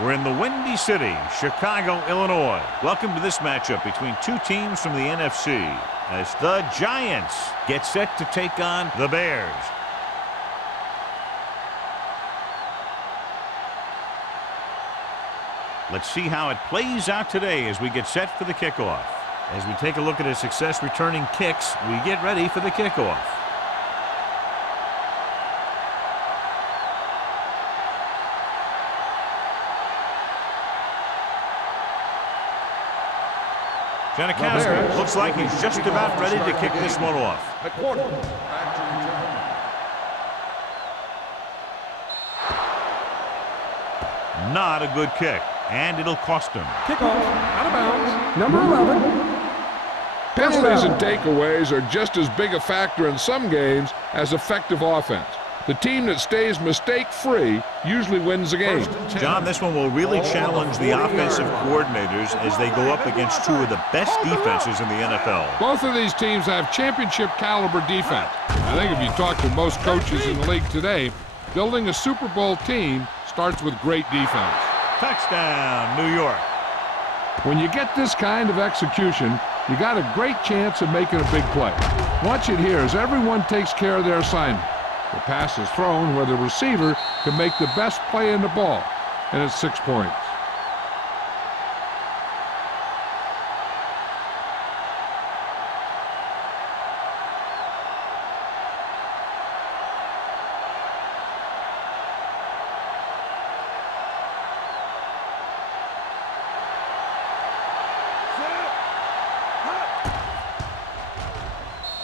We're in the Windy City, Chicago, Illinois. Welcome to this matchup between two teams from the NFC as the Giants get set to take on the Bears. Let's see how it plays out today as we get set for the kickoff. As we take a look at his success returning kicks, we get ready for the kickoff. Janikowski looks like he's just about ready to kick this one off. Not a good kick, and it'll cost him. Kickoff, out of bounds, number 11. Penalties and takeaways are just as big a factor in some games as effective offense. The team that stays mistake-free usually wins the game. John, this one will really challenge the offensive coordinators as they go up against two of the best defenses in the NFL. Both of these teams have championship-caliber defense. I think if you talk to most coaches in the league today, building a Super Bowl team starts with great defense. Touchdown, New York. When you get this kind of execution, you got a great chance of making a big play. Watch it here as everyone takes care of their assignment. The pass is thrown where the receiver can make the best play in the ball, and it's 6 points.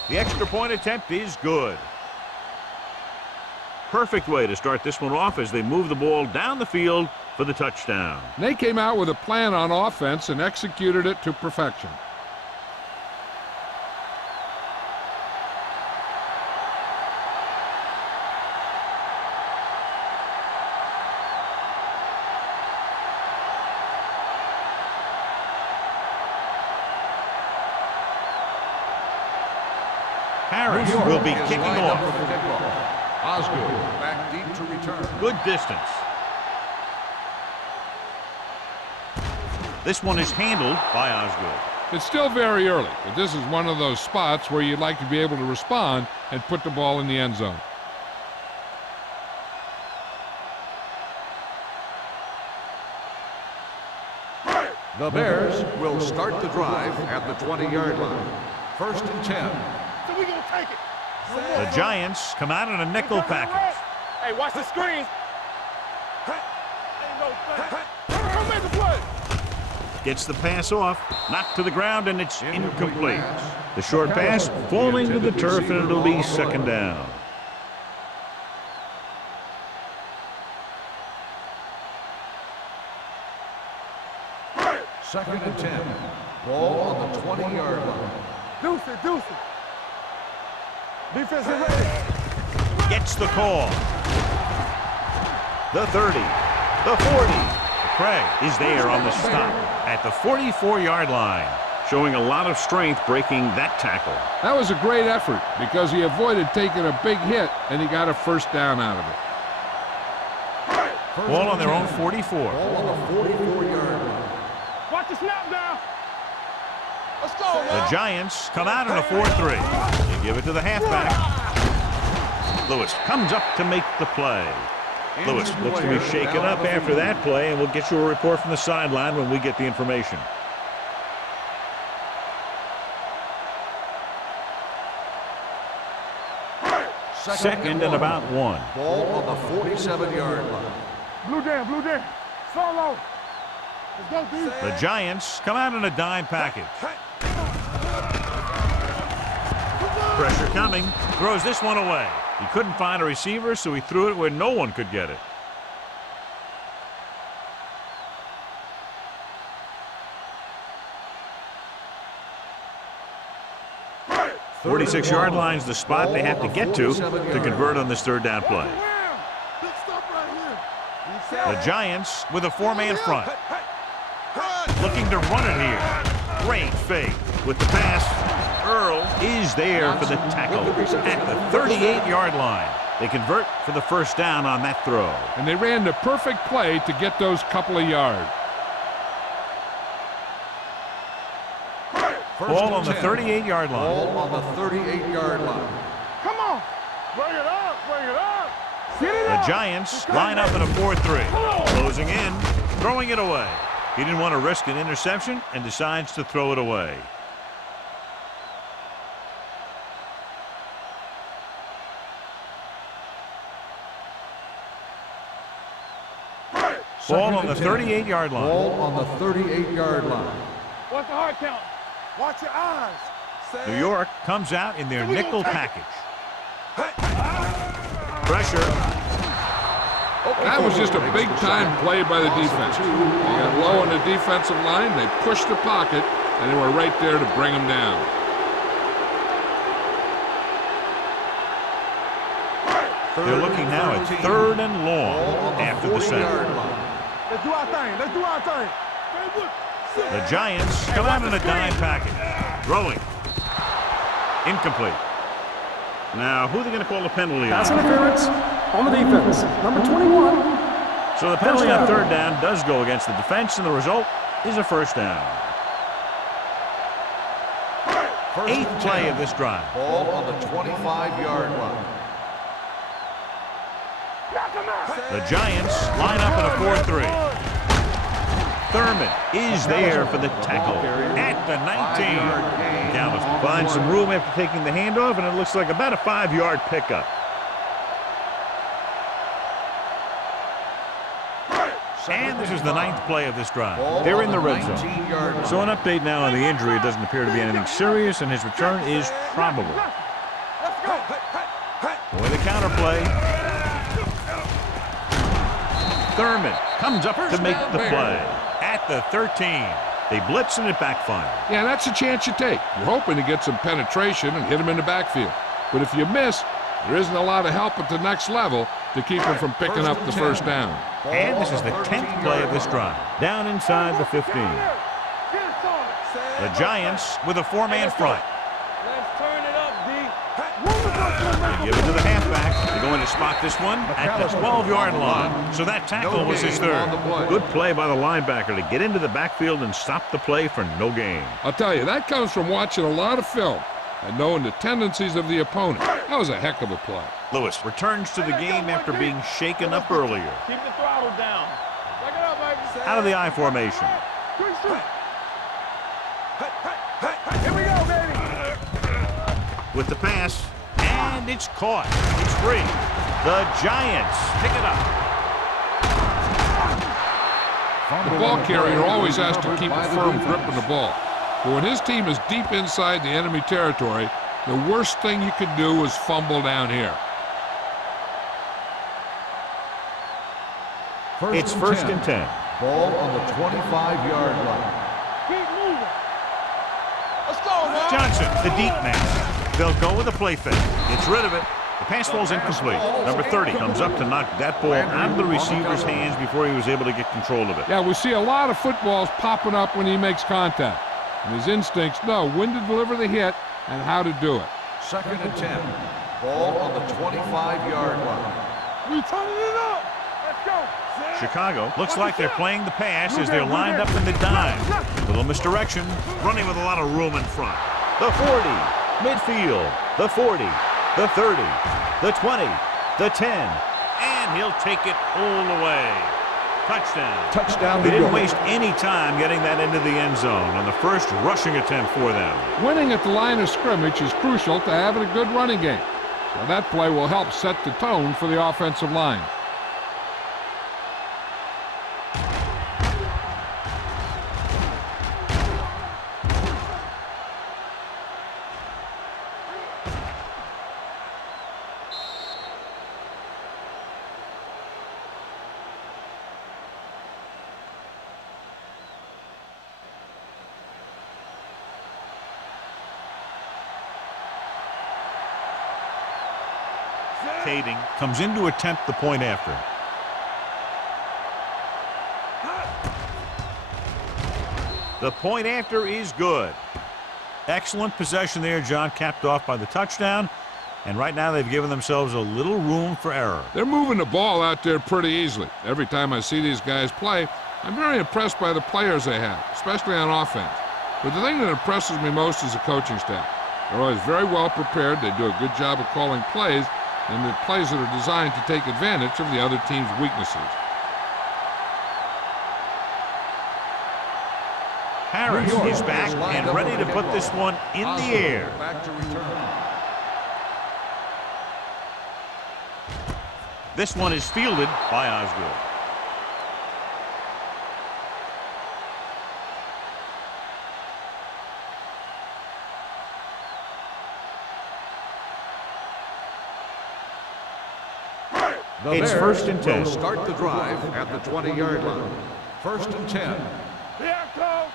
The extra point attempt is good. Perfect way to start this one off as they move the ball down the field for the touchdown. They came out with a plan on offense and executed it to perfection. Harris will be kicking off. Osgood back deep to return. Good distance. This one is handled by Osgood. It's still very early, but this is one of those spots where you'd like to be able to respond and put the ball in the end zone. The Bears will start the drive at the 20-yard line. 1st and 10. So we're going to take it. The Giants come out in a nickel package. Hey, watch the screen. Come make the play. Gets the pass off, knocked to the ground, and it's incomplete. The short pass falling to the turf, and it'll be 2nd down. Second and 10. Ball on the 20-yard line. Deuce it. Defensive ready. Gets the call. The 30, the 40. Craig is there on the stop at the 44-yard line, showing a lot of strength breaking that tackle. That was a great effort because he avoided taking a big hit and he got a 1st down out of it. Ball on their own 44. Ball on the 44-yard line. Watch the snap down. Let's go, man. The Giants come out in a 4-3. They give it to the halfback. Lewis comes up to make the play. Lewis looks to be shaken up after that play, and we'll get you a report from the sideline when we get the information. Second and about 1. Ball on the 47-yard line. Blue down. Solo. Let's go, D. The Giants come out in a dime package. Pressure coming. Throws this one away. He couldn't find a receiver, so he threw it where no one could get it. The 46-yard line's the spot they have to get to convert on this 3rd down play. The Giants with a 4-man front. Looking to run it here. Great fake with the pass. Earl is there for the tackle at the 38-yard line. They convert for the first down on that throw. And they ran the perfect play to get those couple of yards. Ball on the 38-yard line. Ball on the 38-yard line. Come on. Bring it up. Bring it up. Get it The up. Giants line up in a 4-3. Closing in, throwing it away. He didn't want to risk an interception and decides to throw it away. Ball on the 38-yard line. Ball on the 38-yard line. What's the hard count? Watch your eyes. New York comes out in their nickel package. Pressure. That was just a big-time play by the defense. They got low on the defensive line, they pushed the pocket, and they were right there to bring them down. They're looking now at 3rd and long after the center. Let's do our thing. Let's do our thing. The Giants come out in a dime package. Throwing. Incomplete. Now, who are they going to call a penalty Pass on? interference on the defense. Number 21. So the penalty on 3rd down does go against the defense, and the result is a first down. 8th play of this drive. Ball on the 25-yard line. The Giants line up in a 4-3. Thurman is there for the tackle at the 19. Gallup finds some room after taking the handoff, and it looks like about a 5-yard pickup. And this is the 9th play of this drive. They're in the red zone. So an update now on the injury. It doesn't appear to be anything serious, and his return is probable. With a counterplay. Thurman comes up to make the play at the 13. They blitz and it backfires. Yeah, that's a chance you take. You're hoping to get some penetration and hit them in the backfield. But if you miss, there isn't a lot of help at the next level to keep them from picking up the first down. And this is the 10th play of this drive. Down inside the 15. The Giants with a 4-man front. Let's turn it up, D. They give it to the halfback. They're going to spot this one at the 12-yard line. So that tackle was his 3rd. Good play by the linebacker to get into the backfield and stop the play for no gain. I'll tell you, that comes from watching a lot of film and knowing the tendencies of the opponent. That was a heck of a play. Lewis returns to the game after being shaken up earlier. Keep the throttle down. Look it up, baby. Out of the I formation. Here we go, baby. With the pass, and it's caught. It's free. The Giants pick it up. The ball carrier always has to keep a firm grip on the ball. But when his team is deep inside the enemy territory, the worst thing you could do is fumble down here. It's 1st and 10. Ball on the 25-yard line. Keep moving. Let's go, man. Johnson, the deep man. They'll go with a play fake. Gets rid of it. The pass ball's incomplete. Number 30 comes up to knock that ball out of the receiver's hands before he was able to get control of it. Yeah, we see a lot of footballs popping up when he makes contact. And his instincts know when to deliver the hit and how to do it. 2nd and 10. Ball on the 25-yard line. We turning it up. Let's go. Chicago looks like they're playing the pass as they're lined up in the dime. Little misdirection, running with a lot of room in front. The 40, midfield, the 40, the 30, the 20, the 10, and he'll take it all the way. Touchdown. Touchdown. They didn't waste any time getting that into the end zone on the first rushing attempt for them. Winning at the line of scrimmage is crucial to having a good running game. So that play will help set the tone for the offensive line. Kading comes in to attempt the point after. The point after is good. Excellent possession there, John, capped off by the touchdown. And right now they've given themselves a little room for error. They're moving the ball out there pretty easily. Every time I see these guys play, I'm very impressed by the players they have, especially on offense. But the thing that impresses me most is the coaching staff. They're always very well prepared. They do a good job of calling plays, and the plays that are designed to take advantage of the other team's weaknesses. Harris is back and ready to put this one in the air. Back to return. This one is fielded by Osgood. It's first and 10. Will start the drive at the 20-yard line. First and 10. Here I come.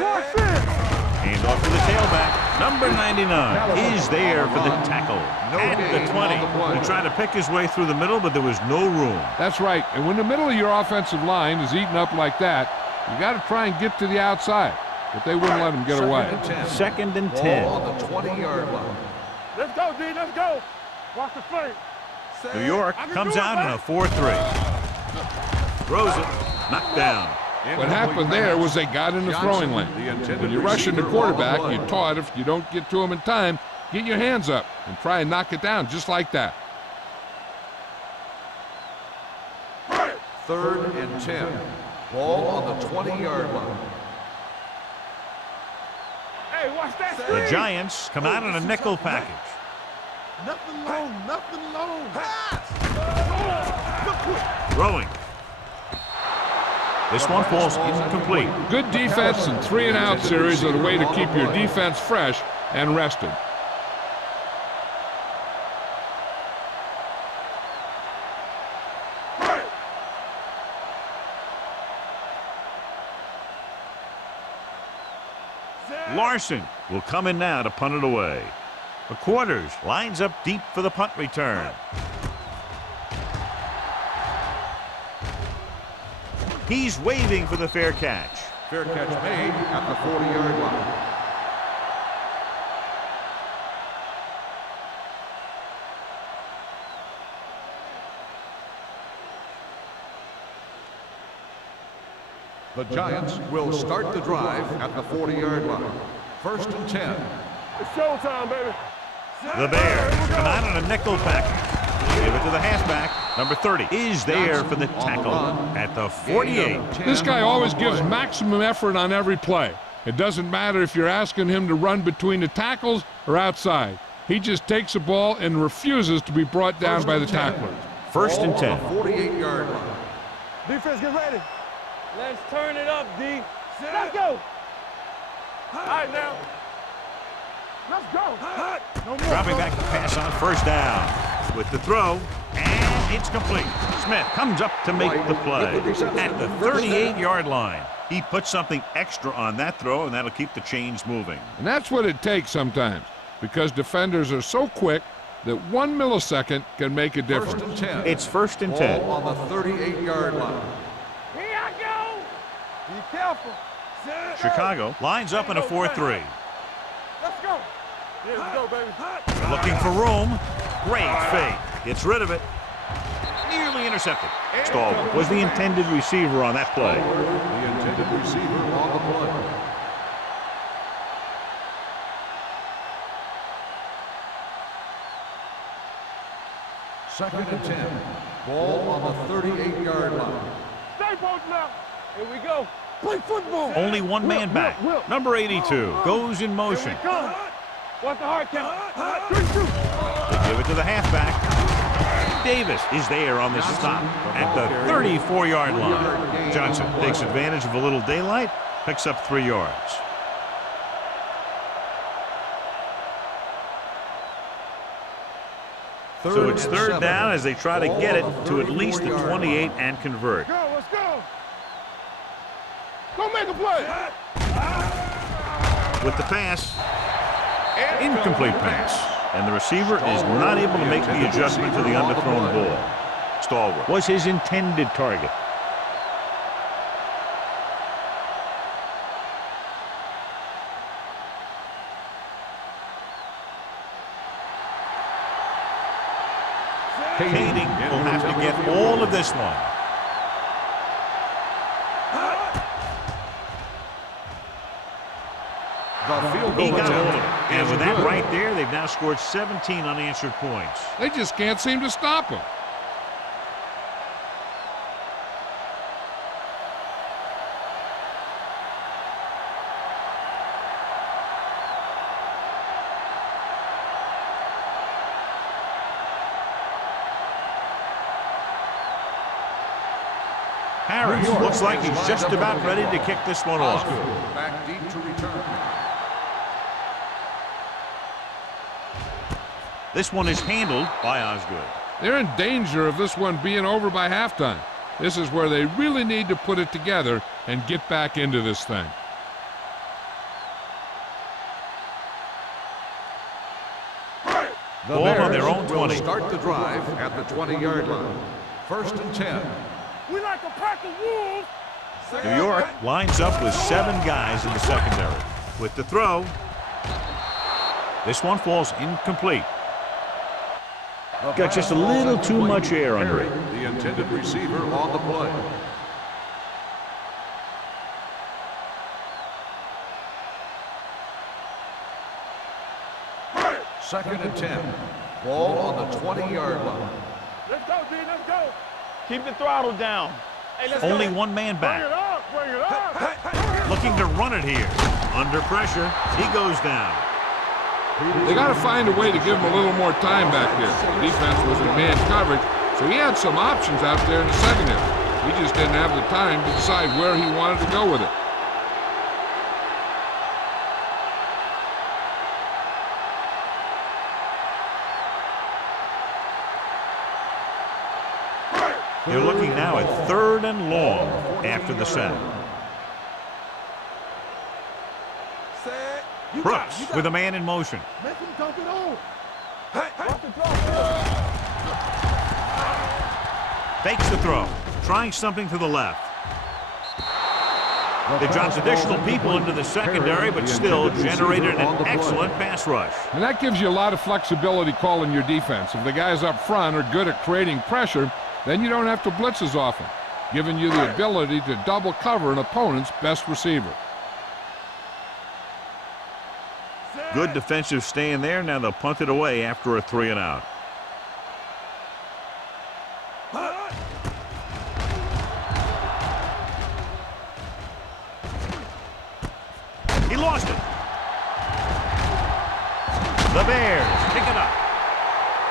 Watch it. Hands off to the tailback. Number 99 is there for the tackle at the 20. He tried to pick his way through the middle, but there was no room. That's right. And when the middle of your offensive line is eaten up like that, you got to try and get to the outside. But they wouldn't let him get away. Second and 10. Ball on the 20-yard line. Let's go, D. Let's go. Watch the play. New York comes out in a 4-3. Throws it. Knocked down. What happened there was they got in the throwing lane. When you're rushing the quarterback, you're taught if you don't get to him in time, get your hands up and try and knock it down just like that. Third and 10. Ball on the 20-yard line. Hey, watch that The screen. Giants come out in a nickel package. Nothing long, nothing long. Throwing. This one falls incomplete. Good defense and 3-and-out series are the way to keep your defense fresh and rested. Larson will come in now to punt it away. McQuarters lines up deep for the punt return. He's waving for the fair catch. Fair catch made at the 40-yard line. The Giants will start the drive at the 40-yard line. First and 10. It's showtime, baby. The Bears come out in a nickel package. Give it to the halfback. Number 30 is there for the tackle at the 48. This guy always gives maximum effort on every play. It doesn't matter if you're asking him to run between the tackles or outside. He just takes the ball and refuses to be brought down by the tacklers. First and 10. 48-yard line. Defense, get ready. Let's turn it up, D. Let's go. All right, now. Let's go. No more. Dropping back to pass on first down. With the throw, and it's complete. Smith comes up to make the play at the 38-yard line. He puts something extra on that throw, and that'll keep the chains moving. And that's what it takes sometimes, because defenders are so quick that 1 millisecond can make a difference. First and 10. It's first and 10. Ball on the 38-yard line. Here I go. Be careful. Chicago lines up in a 4-3. Let's go. Here we go, baby. Looking for room. Great fake. Gets rid of it. Nearly intercepted. Stallworth was the intended receiver on that play. The intended receiver on the play. Second and 10. Ball on the 38-yard line. Stay posted now. Here we go. Play football. Only one man back. Number 82 goes in motion. Come. Watch the hard count. 3, 2. They give it to the halfback. Davis is there on the stop at the 34-yard line. Johnson takes advantage of a little daylight, picks up 3 yards. So it's third down as they try to get it to at least the 28 and convert. Go, let's go. Go make a play. With the pass, incomplete pass. And the receiver is not able to make the adjustment to the underthrown ball. Stallworth was his intended target. Kading will have to get all of this one. He got hold of it. And with that right there, they've now scored 17 unanswered points. They just can't seem to stop him. Harris looks like he's just about ready to kick this one off. Back deep to return. This one is handled by Osgood. They're in danger of this one being over by halftime. This is where they really need to put it together and get back into this thing. The Ball on their Bears own will 20. start the drive at the 20-yard line. 1st and 10. We like a pack of wolves. New York lines up with 7 guys in the secondary. With the throw, this one falls incomplete. Got just a little too much air under it. The intended receiver on the play. Second and 10. Ball on the 20-yard line. Let's go, D. Let's go. Keep the throttle down. Hey, let's Only go. one man Bring it back. up. Bring it up. Looking to run it here. Under pressure, he goes down. They got to find a way to give him a little more time back there. The defense was in man coverage, so he had some options out there in the second half. He just didn't have the time to decide where he wanted to go with it. They're looking now at 3rd and long after the sack. Brooks with a man in motion. Make him dump it on. Fakes the throw. Trying something to the left. They dropped additional people into the secondary, but still generated an excellent pass rush. And that gives you a lot of flexibility calling your defense. If the guys up front are good at creating pressure, then you don't have to blitz as often, giving you the ability to double cover an opponent's best receiver. Good defensive stand there. Now they'll punt it away after a 3 and out. He lost it. The Bears pick it up.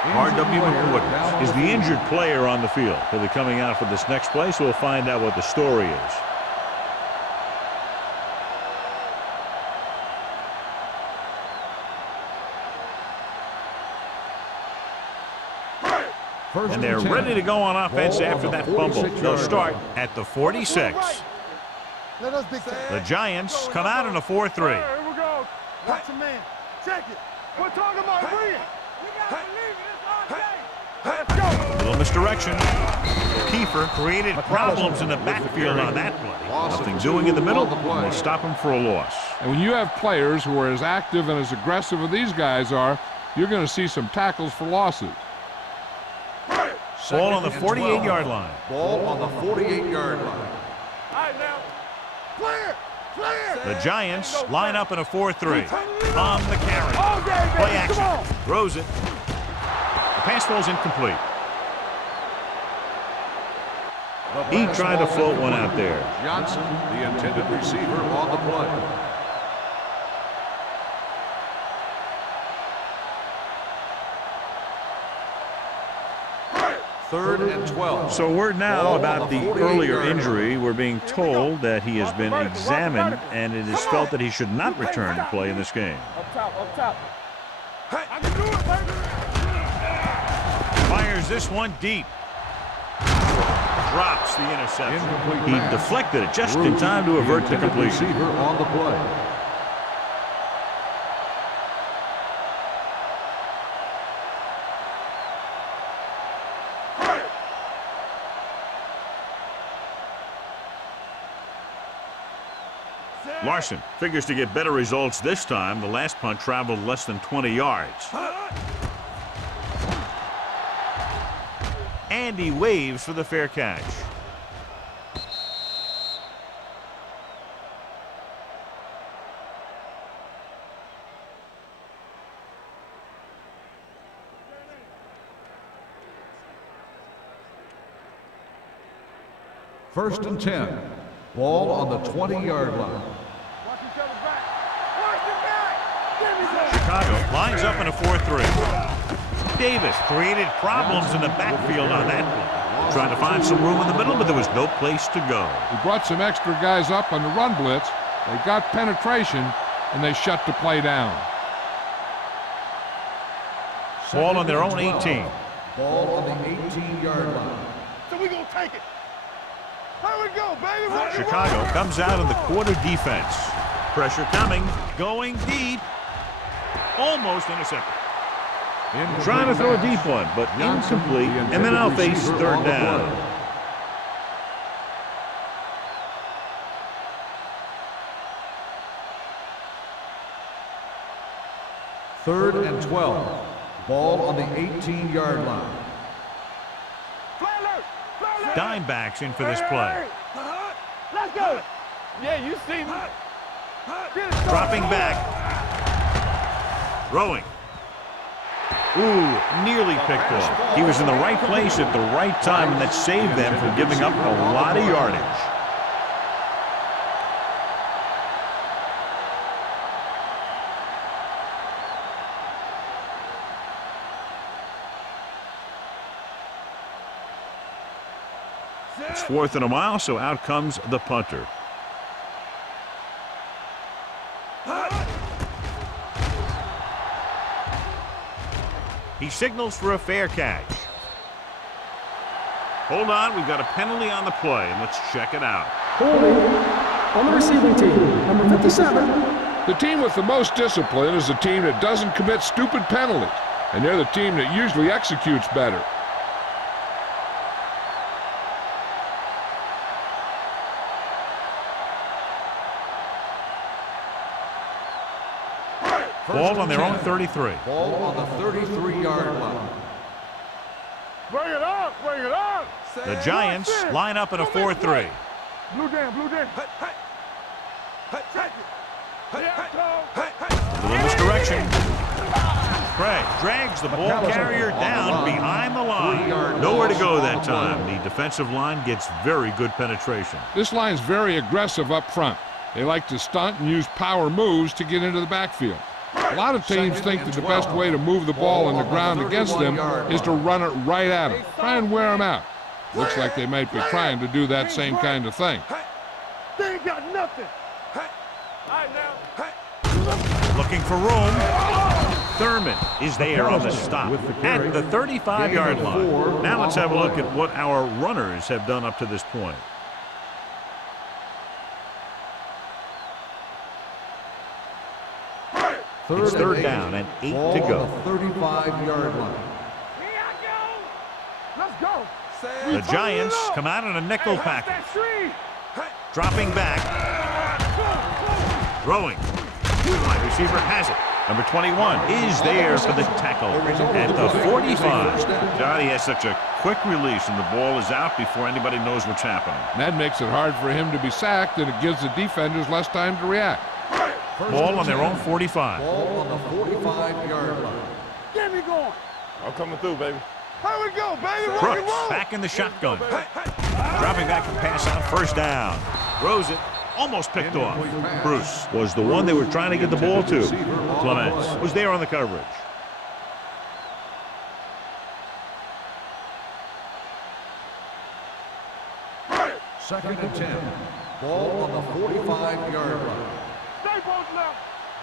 R.W. McCourt is the injured player on the field. He'll be coming out for this next play, so we'll find out what the story is. And they're ready to go on offense after that fumble. They'll start at the 46. The Giants come out in a 4-3. Here we go. Watch a man. Check it. We're talking about Reed. You gotta believe it. It's our day. Let's go. A little misdirection. Kiefer created problems in the backfield on that play. Nothing doing in the middle. And they stop him for a loss. And when you have players who are as active and as aggressive as these guys are, you're going to see some tackles for losses. Ball on the 48-yard line. Ball on the 48-yard line. All right, now. Clear. Clear. The Giants line up in a 4-3. On the carry. All day, baby. Play action. Come on. Throws it. The pass falls incomplete. He tried to float one out there. Johnson, the intended receiver, on the play. Third and 12. So word now about the earlier injury. We're being told that he has been examined and it is felt that he should not return to play in this game. Up top. I can do it, baby. Fires this one deep. Drops the interception. He deflected it just in time to avert the completion. Receiver on the play. Larson figures to get better results this time. The last punt traveled less than 20 yards. and he waves for the fair catch. First and 10. Ball on the 20-yard line. Watch each other's back. Watch your back. Give me that. Chicago lines up in a 4-3. Davis created problems in the backfield on that play. Trying to find some room in the middle, but there was no place to go. He brought some extra guys up on the run blitz. They got penetration, and they shut the play down. Ball on their own 18. Ball on the 18-yard line. So we gonna take it. Here we go, baby. Rock and Chicago roll. comes out in the quarter defense. Pressure coming, going deep. Almost intercepted. Trying to throw a deep one, but incomplete, and then I'll face third down. Third and 12. Ball on the 18-yard line. Fly alert. Fly alert. Dime backs in for this play. Let's go. Yeah, you see me. Get it, Dropping back. Throwing. Ooh, nearly picked off. He was in the right place at the right time, and that saved them from giving up a lot of yardage. It's 4th and a mile, so out comes the punter. He signals for a fair catch. Hold on, we've got a penalty on the play, and let's check it out. Holding on the receiving team, number 57. The team with the most discipline is the team that doesn't commit stupid penalties, and they're the team that usually executes better. Ball on their own 33. Ball on the 33-yard line. Bring it up. Bring it up. The Giants line up in a 4-3. Blue jam. Blue jam. A little misdirection. Craig drags the ball carrier down behind the line. Nowhere to go that time. The defensive line gets very good penetration. This line's very aggressive up front. They like to stunt and use power moves to get into the backfield. A lot of teams think that the best way to move the ball on the ground against them is to run it right at them. Try and wear them out. Looks like they might be trying to do that same kind of thing. They ain't got nothing. All right, now. Looking for room. Thurman is there on the stop at the 35-yard line. Now let's have a look at what our runners have done up to this point. It's third down and 8 to go. 35-yard line. Here I go. Let's go. The Giants come out in a nickel package. That tree. Dropping back. Throwing. Wide receiver has it. Number 21 is there for the tackle at the 45. God, he has such a quick release, and the ball is out before anybody knows what's happening. And that makes it hard for him to be sacked, and it gives the defenders less time to react. Ball on their own 45. Ball on the 45-yard line. Get me going. I'm coming through, baby. Here we go, baby. Rock and Brooks roll. back in the shotgun. Dropping back and pass out first down. Throws it. Almost picked off. Bruce was the one they were trying to get the ball to. Clements was there on the coverage. Second and 10. Ball on the 45-yard line. Stay both left.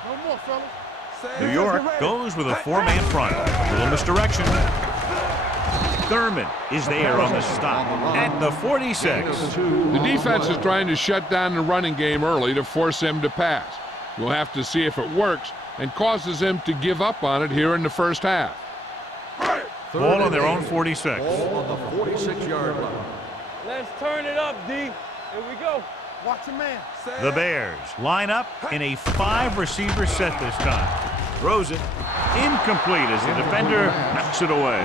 No more, fellas. New York goes with a four-man front. A little misdirection. Thurman is there on the stop at the 46. The defense is trying to shut down the running game early to force him to pass. We'll have to see if it works and causes him to give up on it here in the first half. Ball on their own 46. Ball on the 46-yard line. Let's turn it up, D. Here we go. Watch your man. The Bears line up in a 5-receiver set this time. Throws it. Incomplete as the defender knocks it away.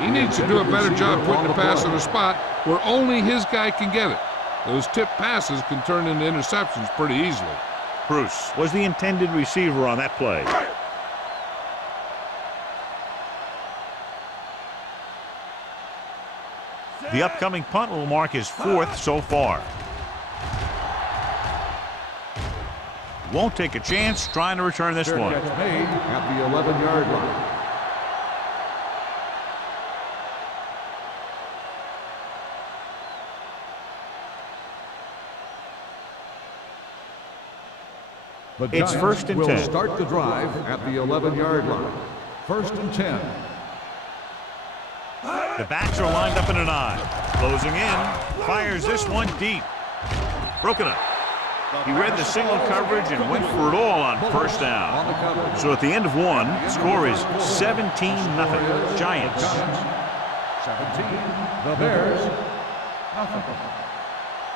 He needs to do a better job putting the pass in a spot where only his guy can get it. Those tip passes can turn into interceptions pretty easily. Bruce was the intended receiver on that play. The upcoming punt will mark his 4th so far. Won't take a chance trying to return this one. Catch made at the 11-yard line. It's first and 10. Will start the drive at the 11-yard line. First and 10. The backs are lined up in an I. Closing in. Fires this one deep. Broken up. He read the single coverage and went for it all on first down. So at the end of one, the score is 17-0. Giants. 17. The Bears. Nothing.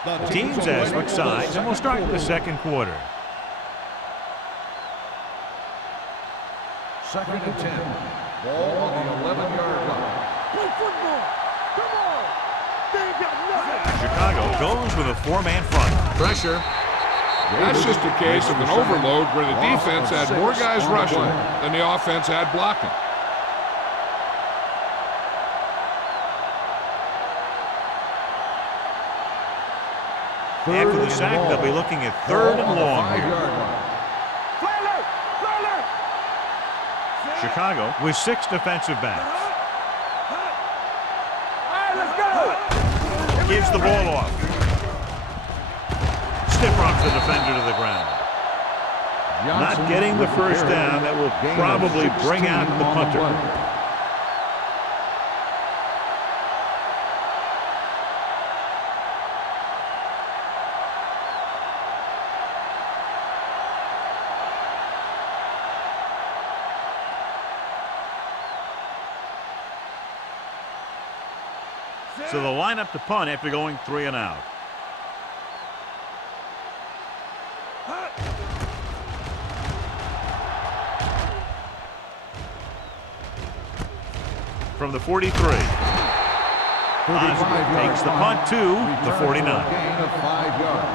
The teams have switched sides, and we'll start the second quarter. Second and 10. Ball on the 11-yard line. Play football. Come on. They ain't got nothing. Chicago goes with a 4-man front. Pressure. That's just a case of an overload where the defense had more guys rushing than the offense had blocking. After the sack, they'll be looking at 3rd and long here. Chicago with 6 defensive backs. All right, let's go. Gives the ball off. Stiff arms the defender to the ground. Not getting the first down. That will probably bring out the punter. So they'll line up to punt after going 3 and out. From the 43. Osborne takes the punt to the 49. Gain of 5 yards.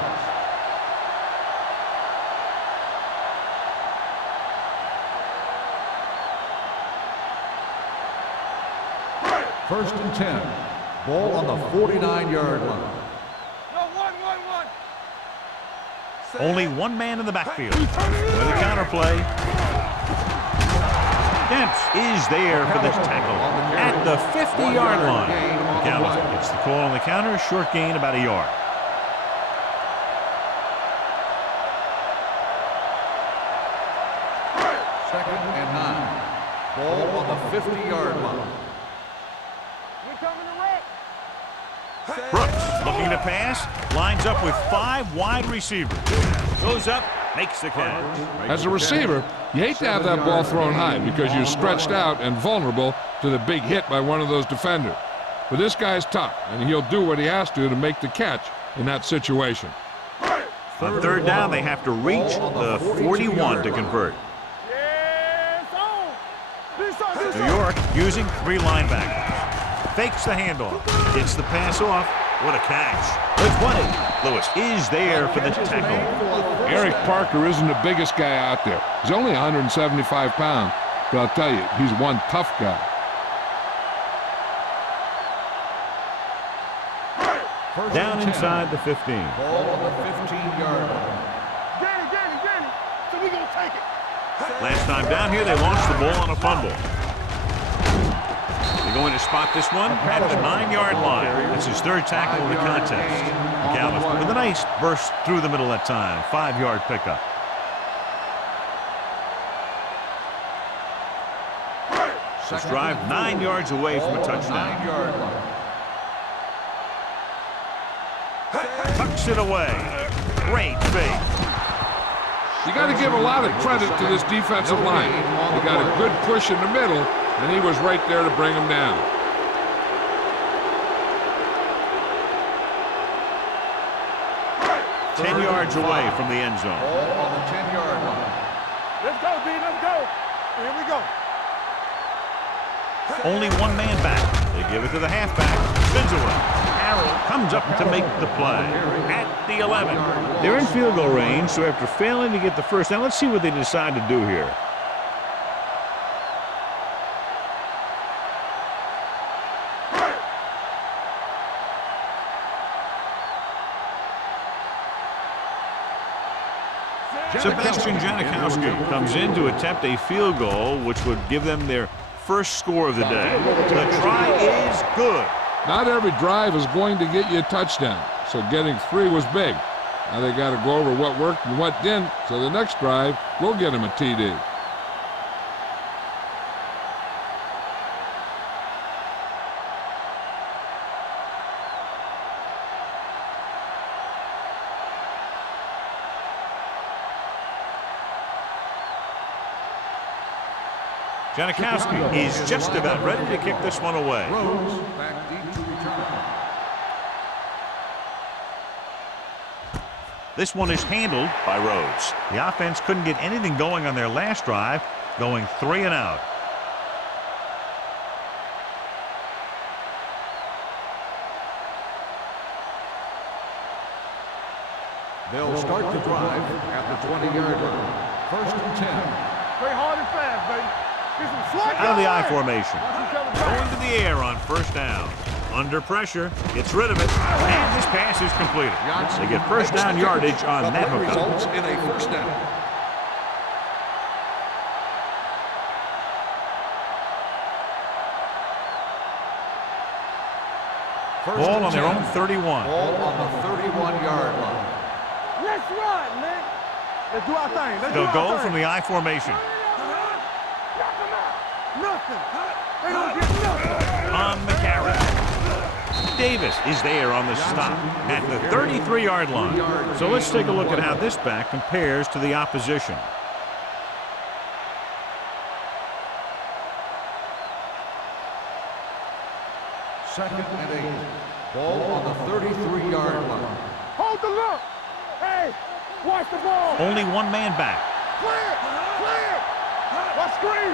First and 10. Ball on the 49-yard line. No, one. Only one man in the backfield. With a counterplay. Dempsey is there for the tackle at the 50-yard line. McAllister gets the call on the counter. Short gain, about a yard. Second and 9. Ball on the 50-yard line. We're coming to wreck. Brooks looking to pass. Lines up with 5 wide receivers. Goes up, makes the catch. As a receiver, you hate to have that ball thrown high because you're stretched out and vulnerable to the big hit by one of those defenders. But this guy's tough, and he'll do what he has to make the catch in that situation. On 3rd down, they have to reach the 41 to convert. New York using 3 linebackers. Fakes the handoff. Gets the pass off. What a catch. The 20. Lewis is there for the tackle. Eric Parker isn't the biggest guy out there. He's only 175 pounds. But I'll tell you, he's one tough guy. Down inside the 15. Ball on the 15-yard line. Get it. So we gonna take it. Last time down here, they launched the ball on a fumble. They're going to spot this one at the 9-yard line. That's his 3rd tackle in the contest. McAllister with a nice burst through the middle that time. 5-yard pickup. This drive 9 yards away from a touchdown. 9-yard line. Tucks it away. Great fake. You got to give a lot of credit to this defensive line. They got a good push in the middle, and he was right there to bring him down. Ten yards away from the end zone. Ball on the 10-yard line. Let's go, D. Let's go. Here we go. Only one man back. They give it to the halfback. Spins away. Harrell comes up to make the play at the 11. They're in field goal range, so after failing to get the first down, let's see what they decide to do here. Sebastian Janikowski comes in to attempt a field goal, which would give them their first score of the day. The try is good. Not every drive is going to get you a touchdown, so getting 3 was big. Now they got to go over what worked and what didn't, so the next drive will get them a TD. Janikowski is just about ready to kick this one away. Rhodes back deep to return. This one is handled by Rhodes. The offense couldn't get anything going on their last drive, going 3 and out. They'll start the drive at the 20-yard line. First and 10. Play hard and fast, baby. Get some slack. Out of the I formation. Going to the air on first down. Under pressure, gets rid of it, and this pass is completed. They get first down yardage on that hookup. Results in a first down. Ball on their own 31. Ball on the 31-yard line. Let's run, man. Let's do our thing. Let's do They'll our go thing. from the I formation. Nothing. They don't get nothing. On the carry. Davis is there on the stop at the 33-yard line. So let's take a look at how this back compares to the opposition. Second and 8. Ball on the 33-yard line. Hold the look. Hey, watch the ball. Only one man back. Clear. Clear. Let's screen.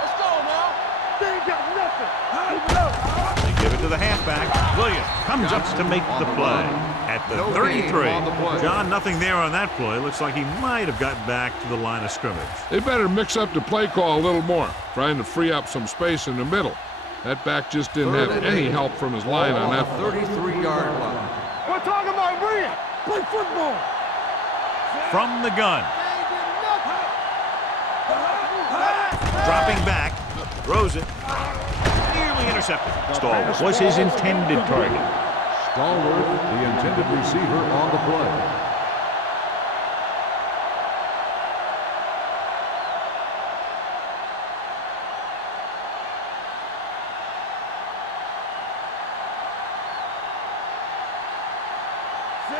Let's go now. They ain't got nothing. Keep it up. They give it to the halfback. Williams comes up to make the play at the 33. John, nothing there on that play. Looks like he might have gotten back to the line of scrimmage. They better mix up the play call a little more, trying to free up some space in the middle. That back just didn't have any help from his line on that. 33-yard line. We're talking about Bria. Play football. From the gun. Dropping back. Throws it. Nearly intercepted. Stallworth was his intended target. Stallworth, the intended receiver on the play.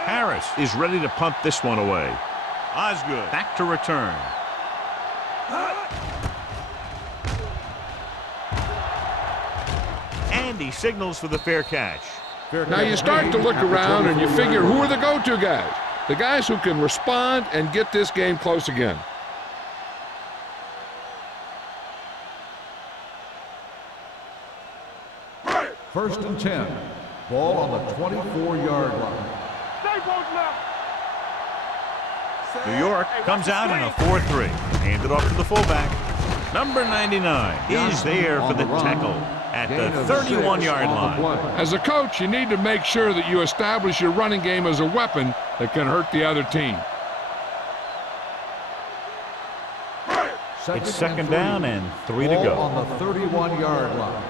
Harris is ready to punt this one away. Osgood back to return. And he signals for the fair catch. Now you start to look around and you figure, who are the go-to guys? The guys who can respond and get this game close again. First and 10. Ball on the 24-yard line. Stay both left. New York comes out in a 4-3. Handed off to the fullback. Number 99 is there for the tackle at the 31-yard line. As a coach, you need to make sure that you establish your running game as a weapon that can hurt the other team. It's second down and 3 to go. On the 31-yard line.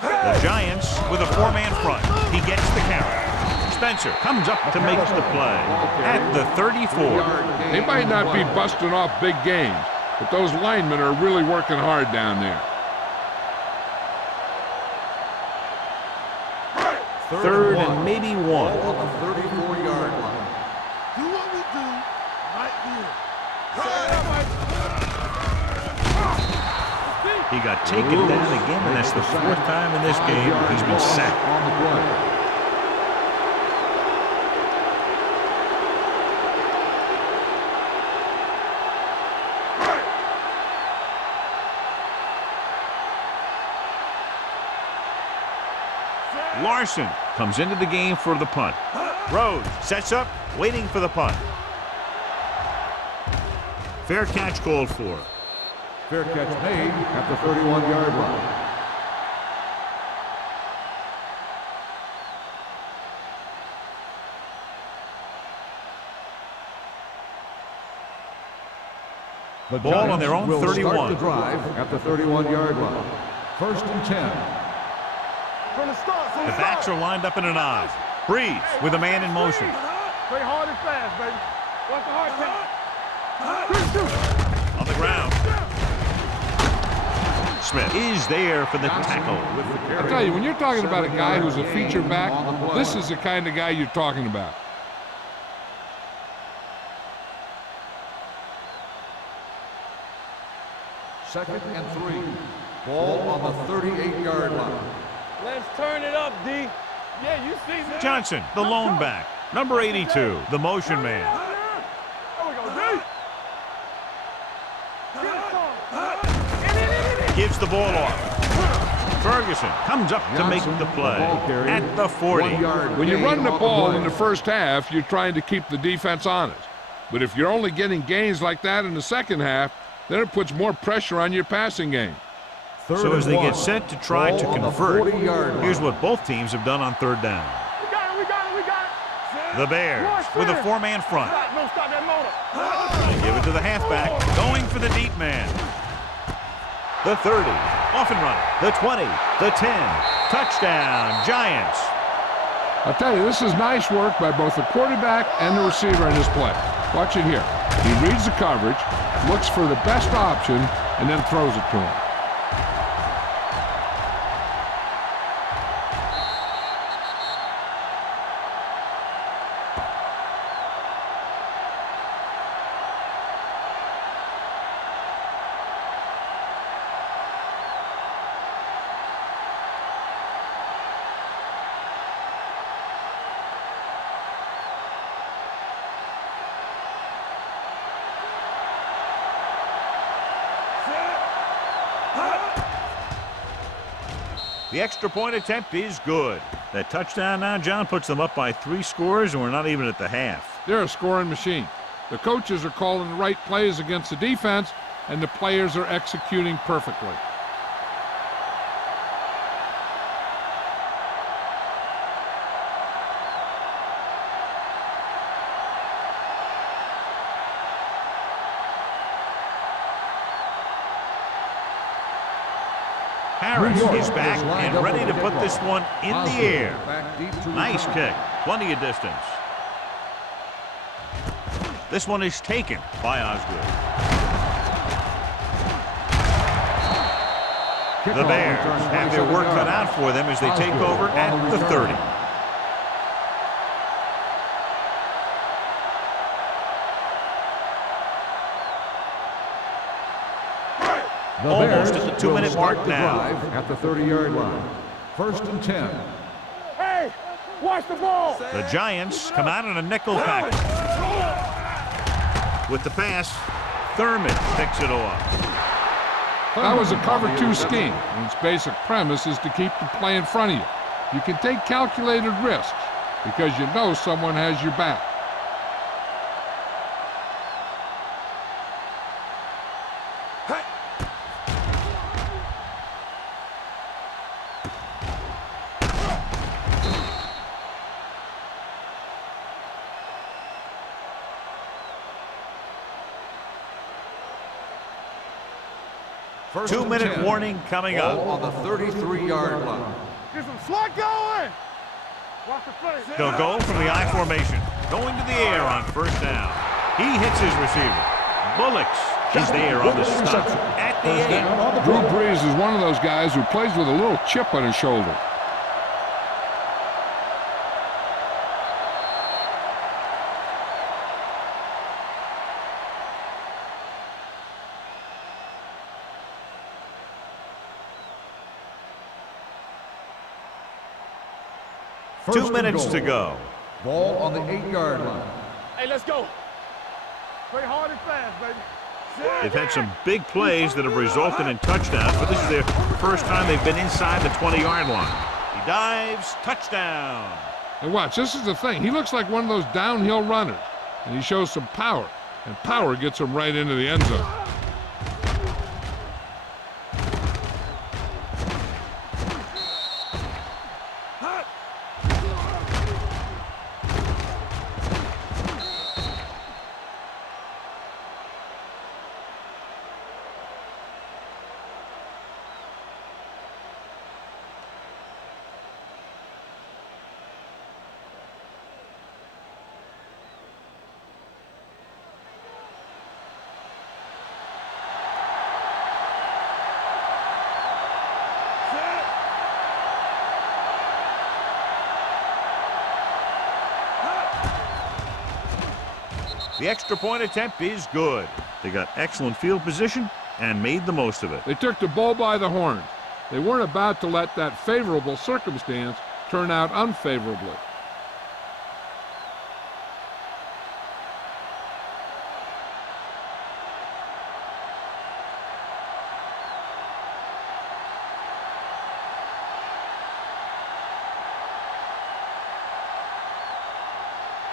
The Giants with a 4-man front. He gets the carry. Spencer comes up to make the play at the 34. They might not be busting off big games, but those linemen are really working hard down there. Third and maybe 1. On the 34-yard line. Do what we do right here. He got taken down again, and that's the 4th time in this game he's been sacked. On the play. Larson comes into the game for the punt. Rhodes sets up, waiting for the punt. Fair catch called for. Fair catch made at the 31-yard line. The Ball on their own will 31. Start the drive at the 31-yard line. First and 10. From the start. The backs are lined up in an I. Breeze with a man in motion. Play hard and fast, baby. Watch the hard count. On the ground. Smith is there for the tackle. I'll tell you, when you're talking about a guy who's a feature back, this is the kind of guy you're talking about. Second and 3. Ball on the 38-yard line. Let's turn it up, D. Yeah, you see me. Johnson, the lone back. Number 82, the motion man. There we go, D. Gives the ball off. Ferguson comes up to make the play at the 40. When you run the ball in the first half, you're trying to keep the defense honest. But if you're only getting gains like that in the second half, then it puts more pressure on your passing game. So as they get set to try to convert, here's what both teams have done on third down. We got it. The Bears with a four-man front. No, stop that motor. They give it to the halfback, going for the deep man. The 30, off and running. The 20, the 10, touchdown, Giants. I'll tell you, this is nice work by both the quarterback and the receiver in this play. Watch it here. He reads the coverage, looks for the best option, and then throws it to him. The extra point attempt is good. That touchdown now, John, puts them up by 3 scores, and we're not even at the half. They're a scoring machine. The coaches are calling the right plays against the defense, and the players are executing perfectly. Harris is back and ready to put this one in the air. Nice kick, plenty of distance. This one is taken by Osgood. The Bears have their work cut out for them as they take over at the 30. Almost at the 2-minute mark now. At the 30-yard line. First and 10. Hey, watch the ball. The Giants come out in a nickel package. With the pass, Thurman picks it off. That was a cover 2 scheme, and its basic premise is to keep the play in front of you. You can take calculated risks because you know someone has your back. First 2-minute warning coming up. on the 33-yard line. Get some slot going. Watch the play. They'll go from the I formation, going to the air on first down. He hits his receiver. Bullocks is there on the stop at the 8. Drew Brees is one of those guys who plays with a little chip on his shoulder. First 2 minutes to go. Ball on the 8-yard line. Hey, let's go. Play hard and fast, baby. They've had some big plays that have resulted in touchdowns, but this is their first time they've been inside the 20-yard line. He dives, touchdown. And watch, this is the thing. He looks like one of those downhill runners, and he shows some power, and power gets him right into the end zone. The extra point attempt is good. They got excellent field position and made the most of it. They took the bull by the horns. They weren't about to let that favorable circumstance turn out unfavorably.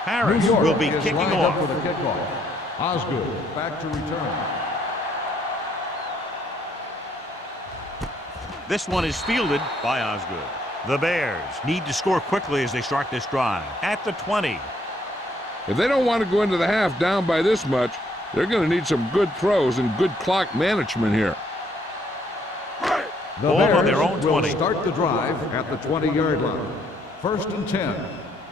Harris will be kicking off. For the kickoff. Osgood back to return. This one is fielded by Osgood. The Bears need to score quickly as they start this drive. At the 20. If they don't want to go into the half down by this much, they're going to need some good throws and good clock management here. The Ball Bears on their own 20. will start the drive at the 20-yard line. 1st and 10.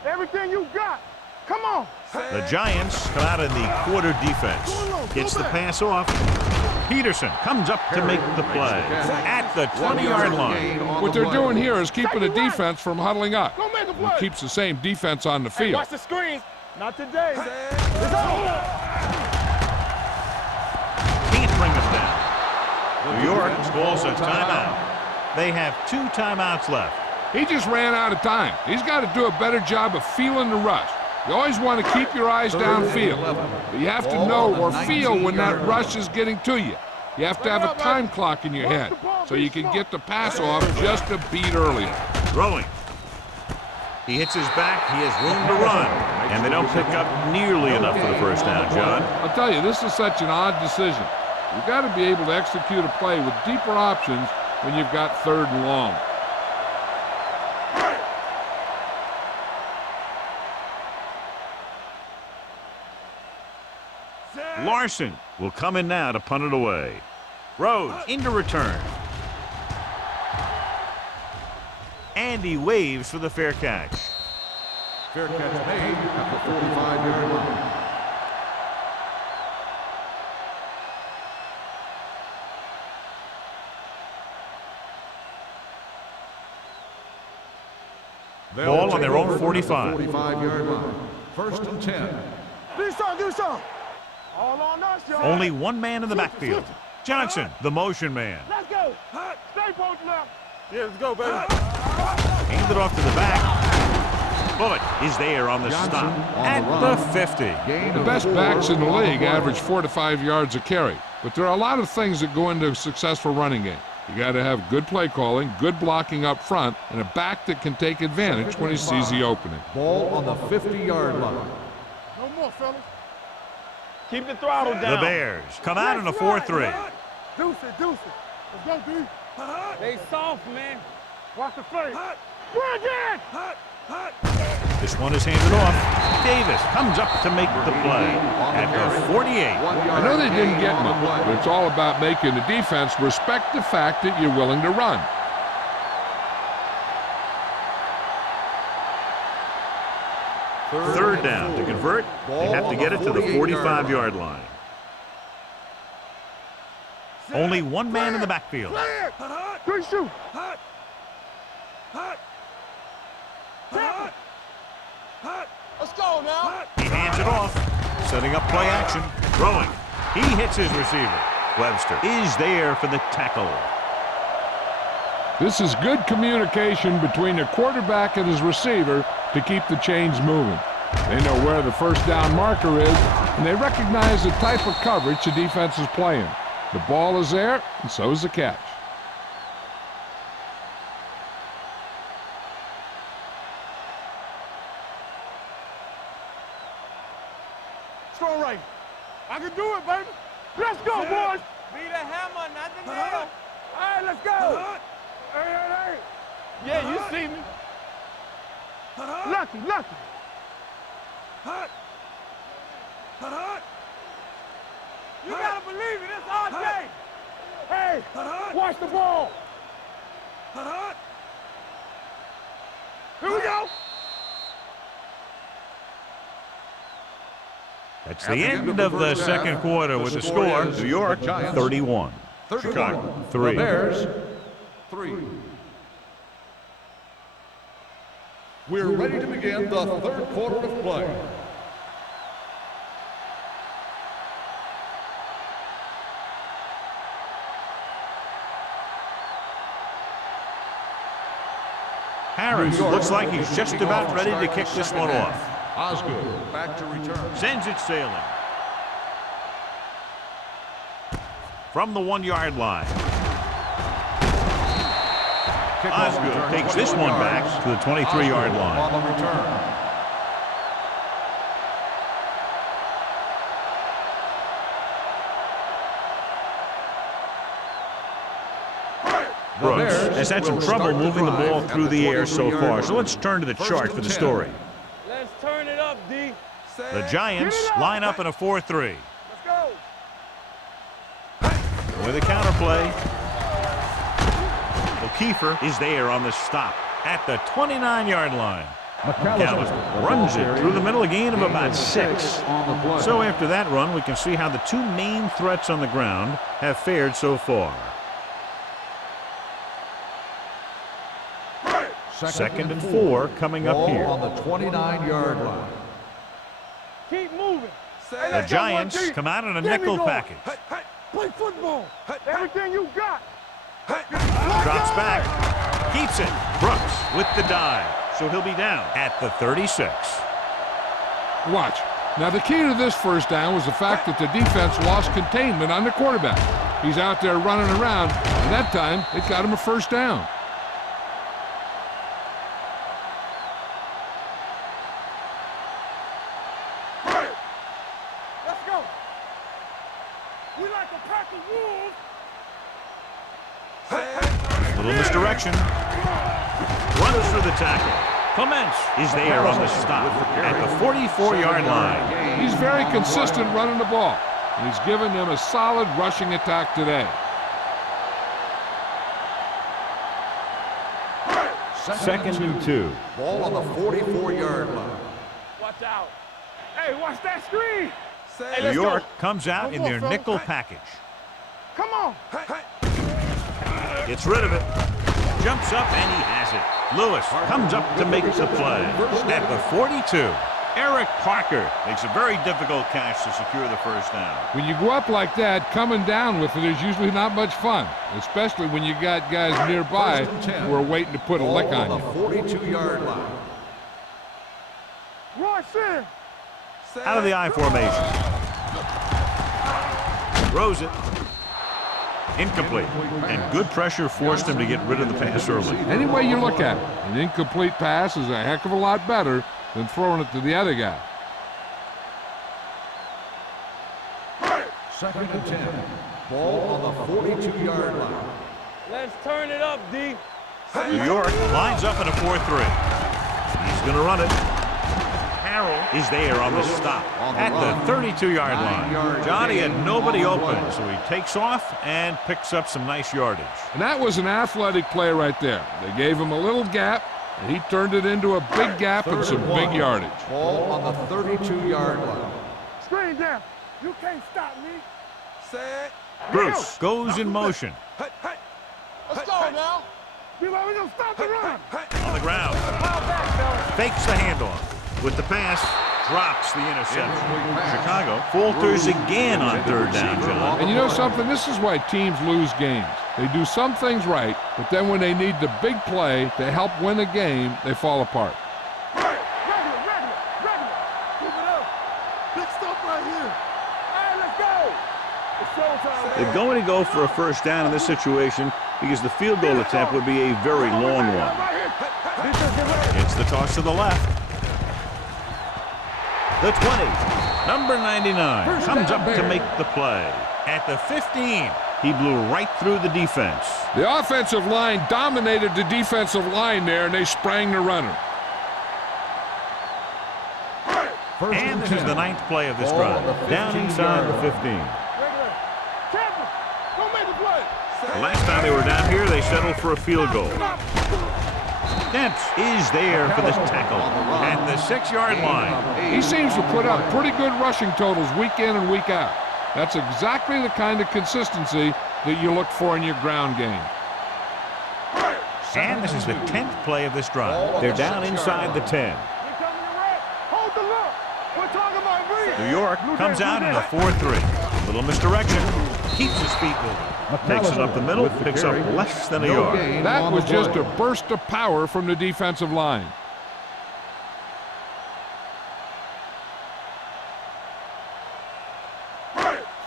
Everything you got. Come on. The Giants come out in the quarter defense. Gets the pass off. Peterson comes up to make the play at the 20-yard line. What they're doing here is keeping the defense from huddling up. Go make a It play. keeps the same defense on the Hey, field. watch the screens. Not today. It's over. Can't bring us down. New York calls a timeout. They have 2 timeouts left. He just ran out of time. He's got to do a better job of feeling the rush. You always want to keep your eyes downfield, but you have to know or feel when that rush is getting to you. You have to have a time clock in your head so you can get the pass off just a beat earlier. Throwing. He hits his back. He has room to run. And they don't pick up nearly enough for the first down, John. I'll tell you, this is such an odd decision. You've got to be able to execute a play with deeper options when you've got 3rd and long. Larson will come in now to punt it away. Rhodes into return. And he waves for the fair catch. Fair catch made at the 45-yard line. Ball on their own 45. 45-yard line. 1st and 10. Do something. All on us, y'all. Only one man in the backfield. Johnson, the motion man. Let's go. Stay posted now. Yeah, let's go, baby. Handed off to the back. Bullet is there on the stop at the 50. The best backs in the league average 4 to 5 yards a carry, but there are a lot of things that go into a successful running game. You got to have good play calling, good blocking up front, and a back that can take advantage when he sees the opening. Ball on the 50-yard line. No more, fellas. Keep the throttle down. The Bears come out in a 4-3. Deuce it. Let's go, D. They soft, man. Watch the play. Bring it! This one is handed off. Davis comes up to make the play at the 48. I know they didn't get much, but it's all about making the defense respect the fact that you're willing to run. Third down. To convert, they have to get it to the 45-yard line. Only one man in the backfield. Good shoot. Let's go now. He hands it off, setting up play action, throwing. He hits his receiver. Webster is there for the tackle. This is good communication between the quarterback and his receiver to keep the chains moving. They know where the first down marker is, and they recognize the type of coverage the defense is playing. The ball is there, and so is the catch. on, boys. Be the hammer, not the nail. All right, let's go. Hey. Yeah, you see me. Lucky. You gotta believe it. It's RJ. Hey, watch the ball. Here we go. That's the end of the second quarter with the score. New York 31. Chicago 3. The Bears 3. We're ready to begin the third quarter of play. Harris looks like he's just about ready to kick this one off. Osgood back to return. Sends it sailing. From the 1-yard line. Osgood takes this one back to the 23-yard line. On the return. Brooks has had some trouble moving the ball through the air so far, so let's turn to the chart for the story. Let's turn it up, D. The Giants line up in a 4-3. Let's go. With a counterplay. O'Keefer is there on the stop at the 29-yard line. McAllister runs it through the middle, a gain of about 6. So after that run, we can see how the two main threats on the ground have fared so far. Second and 4 coming up here. On the 29-yard line. Keep moving. The Giants come out in a nickel package. Play football. Everything you got. Drops back. Keeps it. Brooks with the dive. So he'll be down at the 36. Watch. Now, the key to this first down was the fact that the defense lost containment on the quarterback. He's out there running around, and that time it got him a first down. Let's go. We like a pack of wolves. Little misdirection. Runs through the tackle. Clements is there on the stop at the 44-yard line. He's very consistent running the ball, and he's given them a solid rushing attack today. Second and 2. Ball on the 44-yard line. Watch out. Hey, watch that screen. Hey, New let's York go. comes out in their Come on, nickel fellas. package. Come on. Gets rid of it. Jumps up and he has it. Lewis comes up to make the play at the 42. Eric Parker makes a very difficult catch to secure the first down. When you go up like that, coming down with it is usually not much fun, especially when you got guys nearby who are waiting to put a lick on the you. 42-yard line. Royce in. Out of the I formation. Throws it. Incomplete. And good pressure forced him to get rid of the pass early. Any way you look at it, an incomplete pass is a heck of a lot better than throwing it to the other guy. Second and 10. Ball on the 42-yard line. Let's turn it up, D. New York lines up in a 4-3. He's going to run it. Harrell is there on the stop at the 32-yard line. Johnny had nobody open, so he takes off and picks up some nice yardage. And that was an athletic play right there. They gave him a little gap, and he turned it into a big gap and some big yardage. Ball on the 32-yard line. Screen down. You can't stop me. Set. Bruce goes in motion. Let's go now. We're going to stop the run. On the ground. Fakes the handoff. With the pass, drops the interception. Chicago falters again on third down, John. And you know something? This is why teams lose games. They do some things right, but then when they need the big play to help win a game, they fall apart. Regular. Keep it up. Big stuff right here. All right, let's go. It's showtime. They're going to go for a first down in this situation because the field goal attempt would be a very long one. It's the toss to the left. The 20, number 99, comes up to make the play At the 15, he blew right through the defense. The offensive line dominated the defensive line there, and they sprang the runner. And this is the 9th play of this drive. Down inside the 15. The last time they were down here, they settled for a field goal. Dent is there for this tackle at the 6-yard line. He seems to put up pretty good rushing totals week in and week out. That's exactly the kind of consistency that you look for in your ground game. And this is the 10th play of this drive. They're down inside the 10. New York comes out in a 4-3. Little misdirection. Keeps his feet moving. Takes it up the middle. Picks up less than a yard. That was just a burst of power from the defensive line.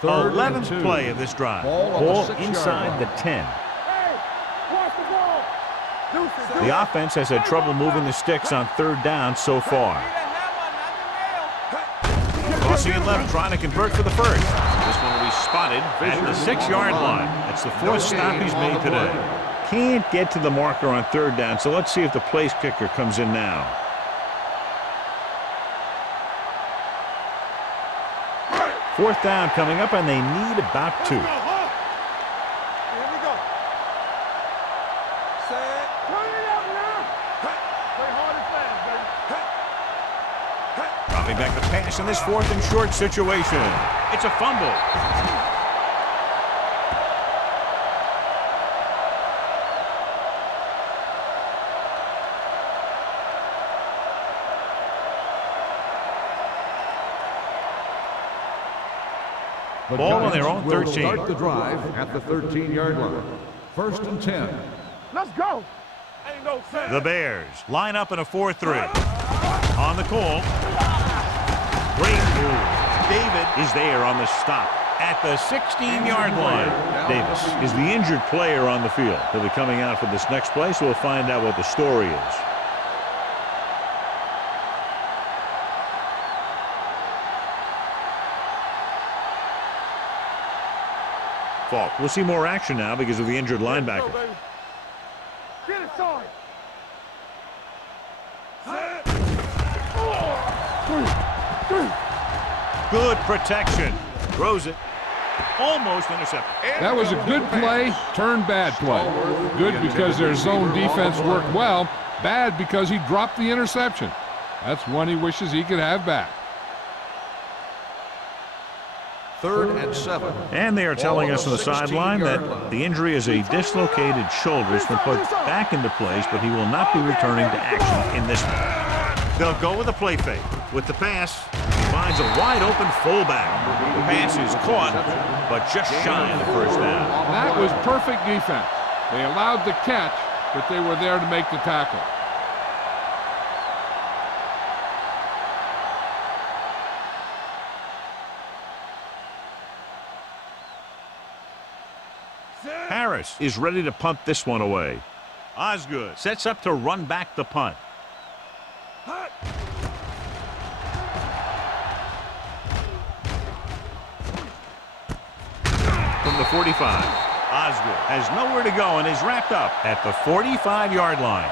The 11th play of this drive. Ball inside the 10. The offense has had trouble moving the sticks on 3rd down so far. Crossing in left, trying to convert for the first. This one will be spotted at the 6-yard line. That's the 4th stop he's made today. Can't get to the marker on 3rd down, so let's see if the place kicker comes in now. Fourth down coming up, and they need about 2. Here we go. Set. Turn it up now. Play hard and fast, baby. Dropping back the pass in this 4th and short situation. It's a fumble. The Ball on Giants their own will 13. Start the drive at the 13-yard line. 1st and 10. Let's go. Ain't no sense. The Bears line up in a 4-3. On the call. Great move. David is there on the stop at the 16-yard line. Davis is the injured player on the field. He'll be coming out for this next play, so we'll find out what the story is. Fault. We'll see more action now because of the injured linebacker. Get it started. Good protection. Throws it. Almost intercepted. That was a good play, turned bad play. Good because their zone defense worked well. Bad because he dropped the interception. That's one he wishes he could have back. 3rd and 7. And they are telling us on the sideline that the injury is a dislocated shoulder. It's been put back into place, but he will not be returning to action in this one. They'll go with a play fake. With the pass, he finds a wide-open fullback. The pass is caught, but just shy of the first down. That was perfect defense. They allowed the catch, but they were there to make the tackle. Harris is ready to punt this one away. Osgood sets up to run back the punt. From the 45, Osgood has nowhere to go and is wrapped up at the 45-yard line.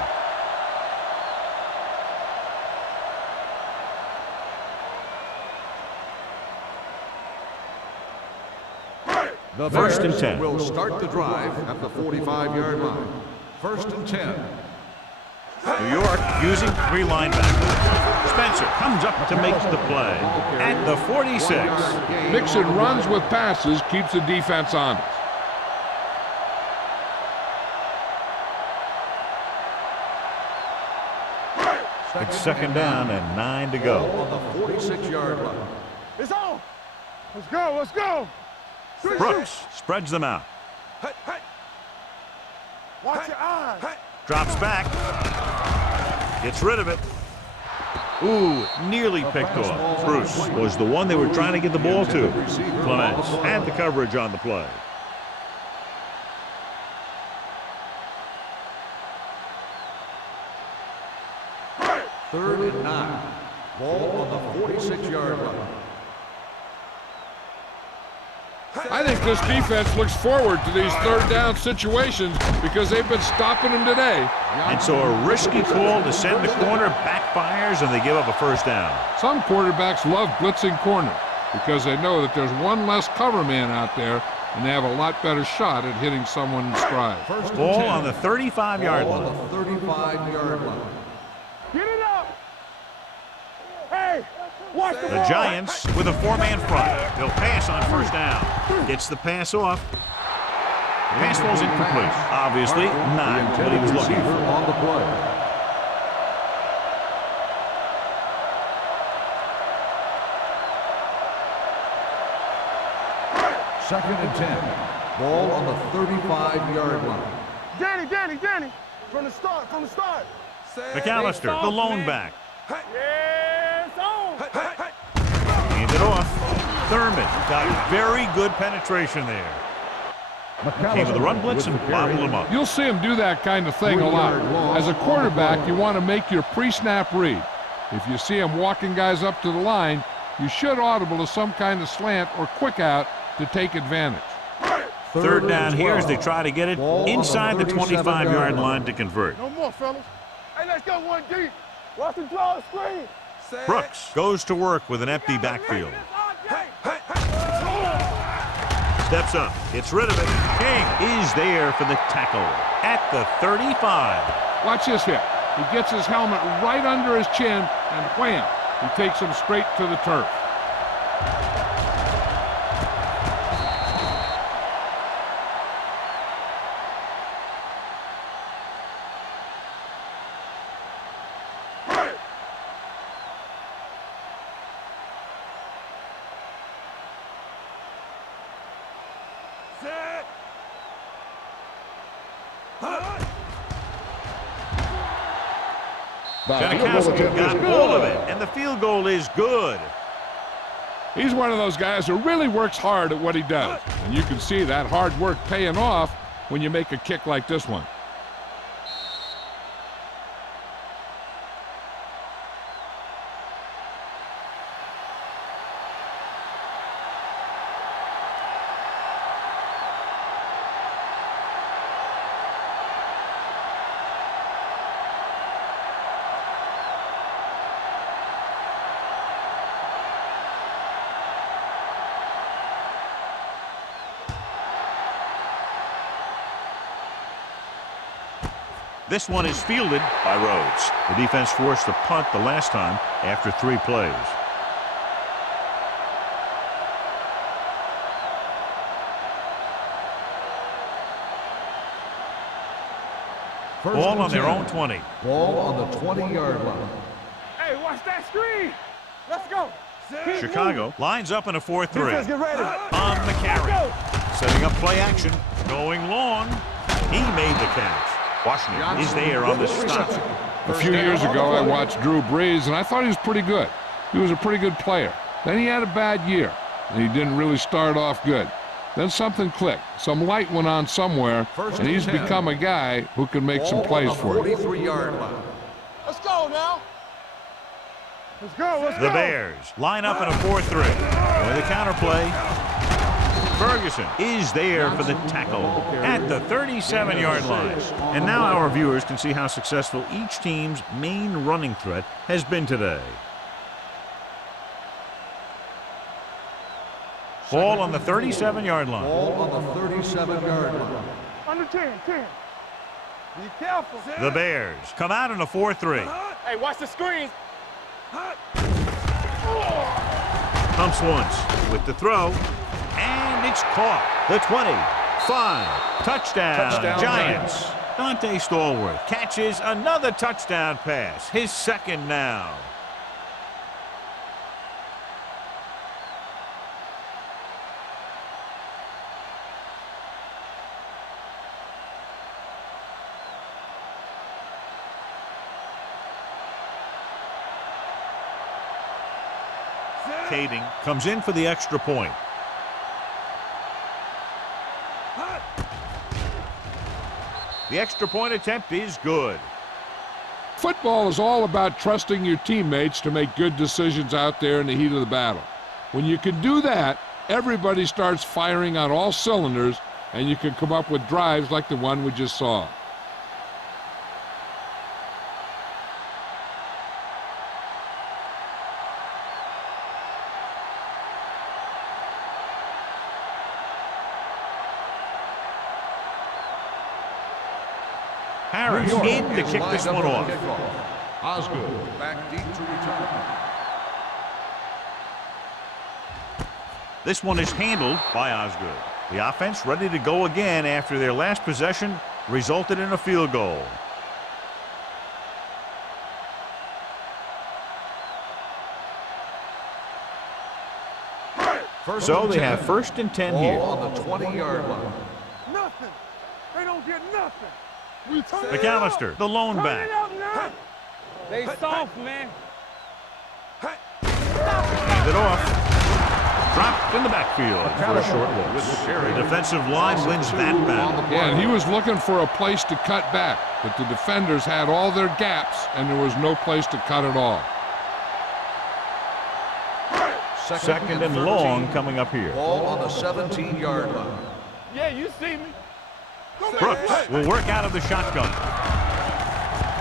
The First and Bears 10. will start the drive at the 45-yard line. 1st and 10. New York using 3 linebackers. Spencer comes up to make the play at the 46. Mixing runs with passes keeps the defense honest. It's 2nd down and 9 to go. On the 46-yard line. It's on. Let's go. Let's go. Brooks spreads them out. Watch your eyes. Drops back. Gets rid of it. Ooh, nearly picked off. Bruce was the one they were trying to get the ball to. Clements had the coverage on the play. Third and 9. Ball on the 46-yard line. I think this defense looks forward to these third down situations because they've been stopping them today. And so a risky call to send the corner backfires, and they give up a first down. Some quarterbacks love blitzing corner because they know that there's one less cover man out there, and they have a lot better shot at hitting someone in stride. Ball on the 35-yard line. On the 35-yard line. Get it up. Hey, watch the The ball. Giants with a four-man front. They'll pass on first down. Gets the pass off. Pass falls incomplete. Obviously not what he was looking for. On the play. Second and 10. Ball on the 35-yard line. Danny, from the start. McAllister, the lone back. Yeah, it's on. Hand it off. Thurman got very good penetration there. Came with the run blitz and bottled him up. You'll see him do that kind of thing a lot. As a quarterback, you want to make your pre-snap read. If you see him walking guys up to the line, you should audible to some kind of slant or quick out to take advantage. Third down here as they try to get it inside the 25-yard line to convert. No more, fellas. Hey, let's go one deep. Watch the draw screen. Brooks goes to work with an empty backfield. Steps up, gets rid of it. King is there for the tackle at the 35. Watch this hit. He gets his helmet right under his chin, and wham, he takes him straight to the turf. Janikowski got all of it, and the field goal is good. He's one of those guys who really works hard at what he does, and you can see that hard work paying off when you make a kick like this one. This one is fielded by Rhodes. The defense forced a punt the last time after 3 plays. Ball on their own 20. Ball on the 20-yard line. Hey, watch that screen. Let's go. Chicago lines up in a 4-3. Defense, get ready. On the carry. Setting up play action. Going long. He made the catch. Washington is there on the stop. A few years ago, I watched Drew Brees, and I thought he was pretty good. He was a pretty good player. Then he had a bad year, and he didn't really start off good. Then something clicked. Some light went on somewhere, and he's become a guy who can make some plays for you. 43-yard line. Let's go now. Let's go. The Bears line up in a 4-3. With a counterplay. Ferguson is there for the tackle at the 37-yard line. And now our viewers can see how successful each team's main running threat has been today. Ball on the 37-yard line. Ball on the 37-yard line. Under 10. Be careful. The Bears come out in a 4-3. Hey, watch the screens. Pumps once with the throw. And it's caught. The 25. Touchdown Giants. Dante Stallworth catches another touchdown pass. His second now. Kading comes in for the extra point. The extra point attempt is good. Football is all about trusting your teammates to make good decisions out there in the heat of the battle. When you can do that, everybody starts firing on all cylinders, and you can come up with drives like the one we just saw. Harris in to kick this one off. Osgood back deep to return. This one is handled by Osgood. The offense ready to go again after their last possession resulted in a field goal. So they have 1st and 10 here. Ball on the 20-yard line. Nothing. They don't get nothing. McAllister, the lone back. They soft, man. Hand it off. Dropped in the backfield for a short loss. The defensive line wins that battle. Yeah, and he was looking for a place to cut back, but the defenders had all their gaps, and there was no place to cut at all. 2nd and long coming up here. Ball on the 17-yard line. Yeah, you see me. Brooks will work out of the shotgun.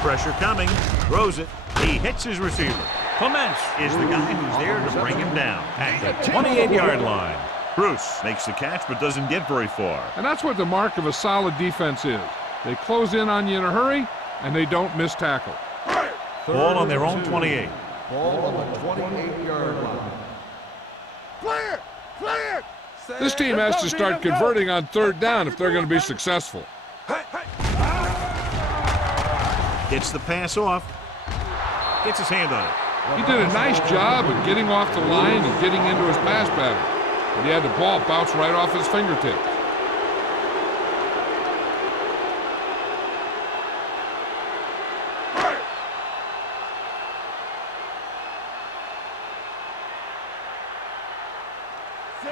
Pressure coming. Throws it. He hits his receiver. Clements is the guy who's there to bring him down at the 28-yard line. Bruce makes the catch but doesn't get very far. And that's what the mark of a solid defense is. They close in on you in a hurry, and they don't miss tackle. Ball on their own 28. Ball on the 28-yard line. Clear! Clear! This team has to start converting on 3rd down if they're going to be successful. Gets the pass off. Gets his hand on it. He did a nice job of getting off the line and getting into his pass pattern, but he had the ball bounce right off his fingertips.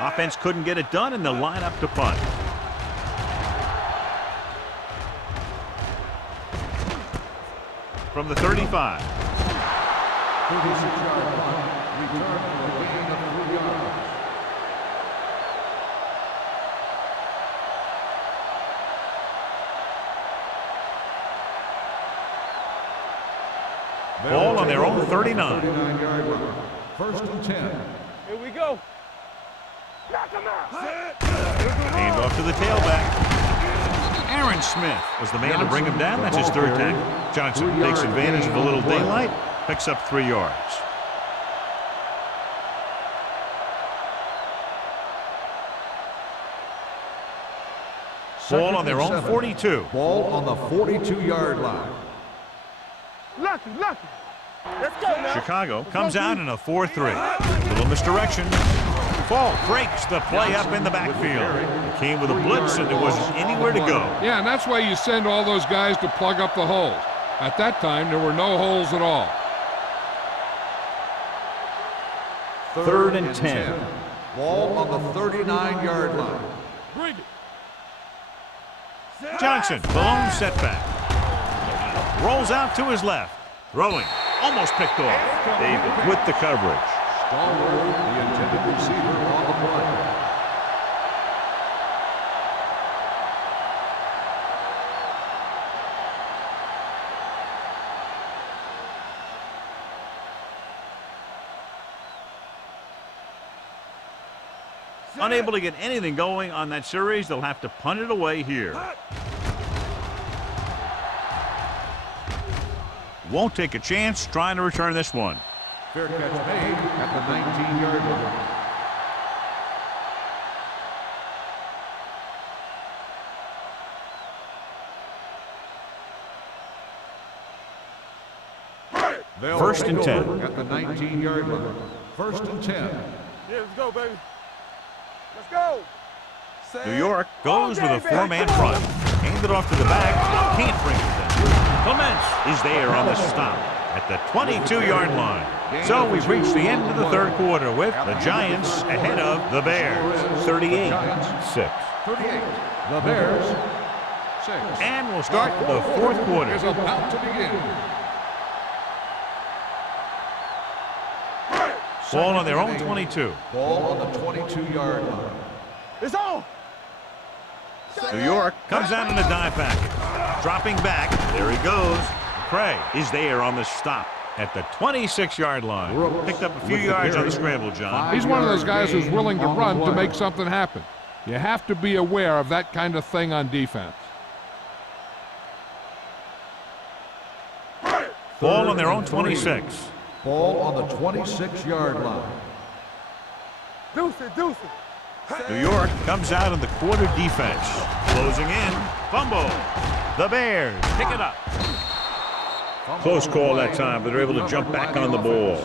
Offense couldn't get it done, and they'll line up to punt. From the 35. 36-yard punt. Return for a gain of 3 yards. Ball on their own 39. 39-yard line. 1st and 10. Here we go. Knock him out. Hand off to the tailback. Aaron Smith was the man to bring him down. That's his 3rd tackle. Johnson takes advantage of a little daylight, picks up 3 yards. Ball on their own 42. Ball on the 42-yard line. Lucky. Let's go now. Chicago comes out in a 4-3. Little misdirection. Ball breaks the play up in the backfield. It came with a blitz, and there wasn't anywhere to go. Yeah, and that's why you send all those guys to plug up the holes. At that time, there were no holes at all. 3rd and 10. Ball on the 39-yard line. Bring it. Johnson, the lone setback. Rolls out to his left. Throwing. Almost picked off. David with the coverage. Stallworth, the intended receiver on the play. Unable to get anything going on that series, they'll have to punt it away here. Won't take a chance trying to return this one. Fair catch made at the 19-yard line. First and 10. At the 19-yard line. 1st and 10. Yeah, let's go, baby. Let's go. New York goes with a 4-man front. Handed off to the back. Can't bring it down. Clements is there on the stop at the 22-yard line. So we've reached the end of the 3rd quarter with the Giants ahead of the Bears. 38-6. 38. The Bears. 6. And we'll start the 4th quarter. Is about to begin. Ball on their own 22. Ball on the 22-yard line. It's on. New York comes out in a dive package. Dropping back. There he goes. McCray is there on the stop at the 26-yard line. Picked up a few yards on the scramble, John. He's one of those guys who's willing to run to make something happen. You have to be aware of that kind of thing on defense. Ball on their own 26. Ball on the 26-yard line. Deuce it. New York comes out in the quarter defense. Closing in. Fumble. The Bears pick it up. Close call that time, but they're able to jump back on the ball.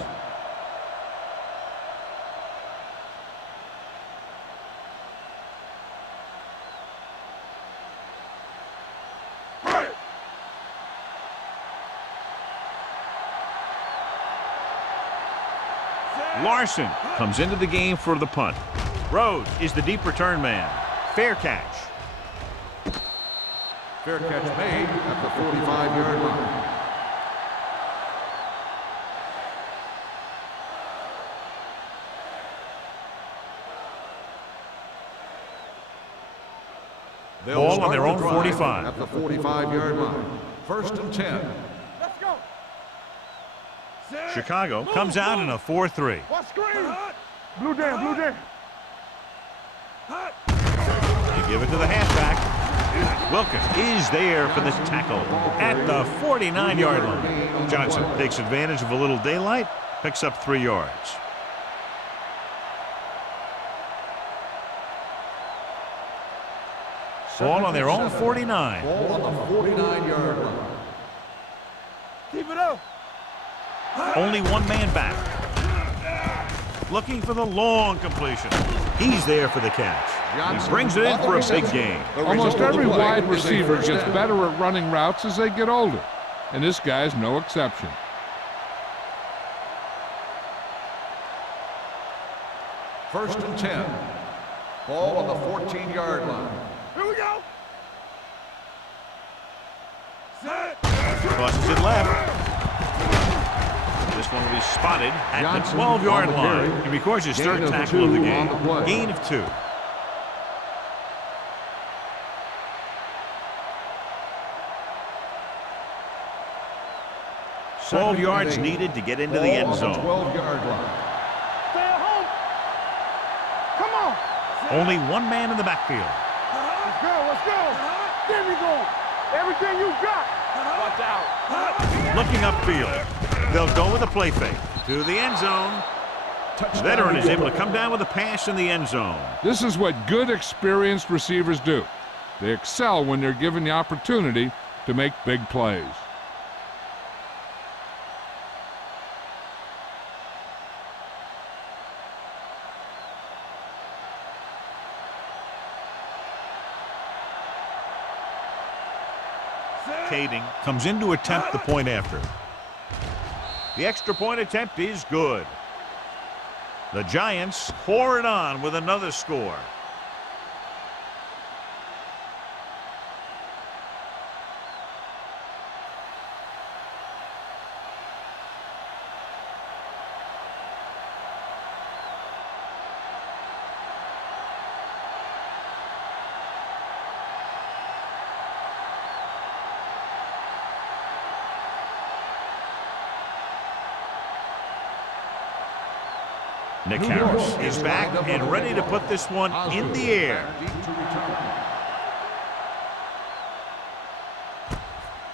Larson comes into the game for the punt. Rhodes is the deep return man. Fair catch. Fair catch made at the 45-yard line. Ball on their own 45. At the 45-yard line. First and 10. Let's go. Chicago comes out in a 4-3. What screen? Blue jam. They give it to the halfback. Wilkins is there for the tackle at the 49-yard line. Johnson takes advantage of a little daylight, picks up 3 yards. Ball on their own 49. Ball on the 49-yard line. Keep it up. Only one man back. Looking for the long completion. He's there for the catch. He brings it in for a big gain. Almost every wide receiver gets better at running routes as they get older, and this guy's no exception. First and 10. Ball on the 14-yard line. Here we go. Set. Crosses it left. This one will be spotted at the 12-yard line. He records his third tackle of the game. Gain of 2. Twelve yards needed to get into the end zone. 12-yard line. Stay at home. Come on. Only one man in the backfield. Let's go. There we go. Everything you got. Watch out. Looking upfield. They'll go with a play fake to the end zone. Veteran is able to come down with a pass in the end zone. This is what good, experienced receivers do. They excel when they're given the opportunity to make big plays. Kading comes in to attempt the point after. The extra point attempt is good. The Giants pour it on with another score. Nick Harris is back and ready to put this one in the air.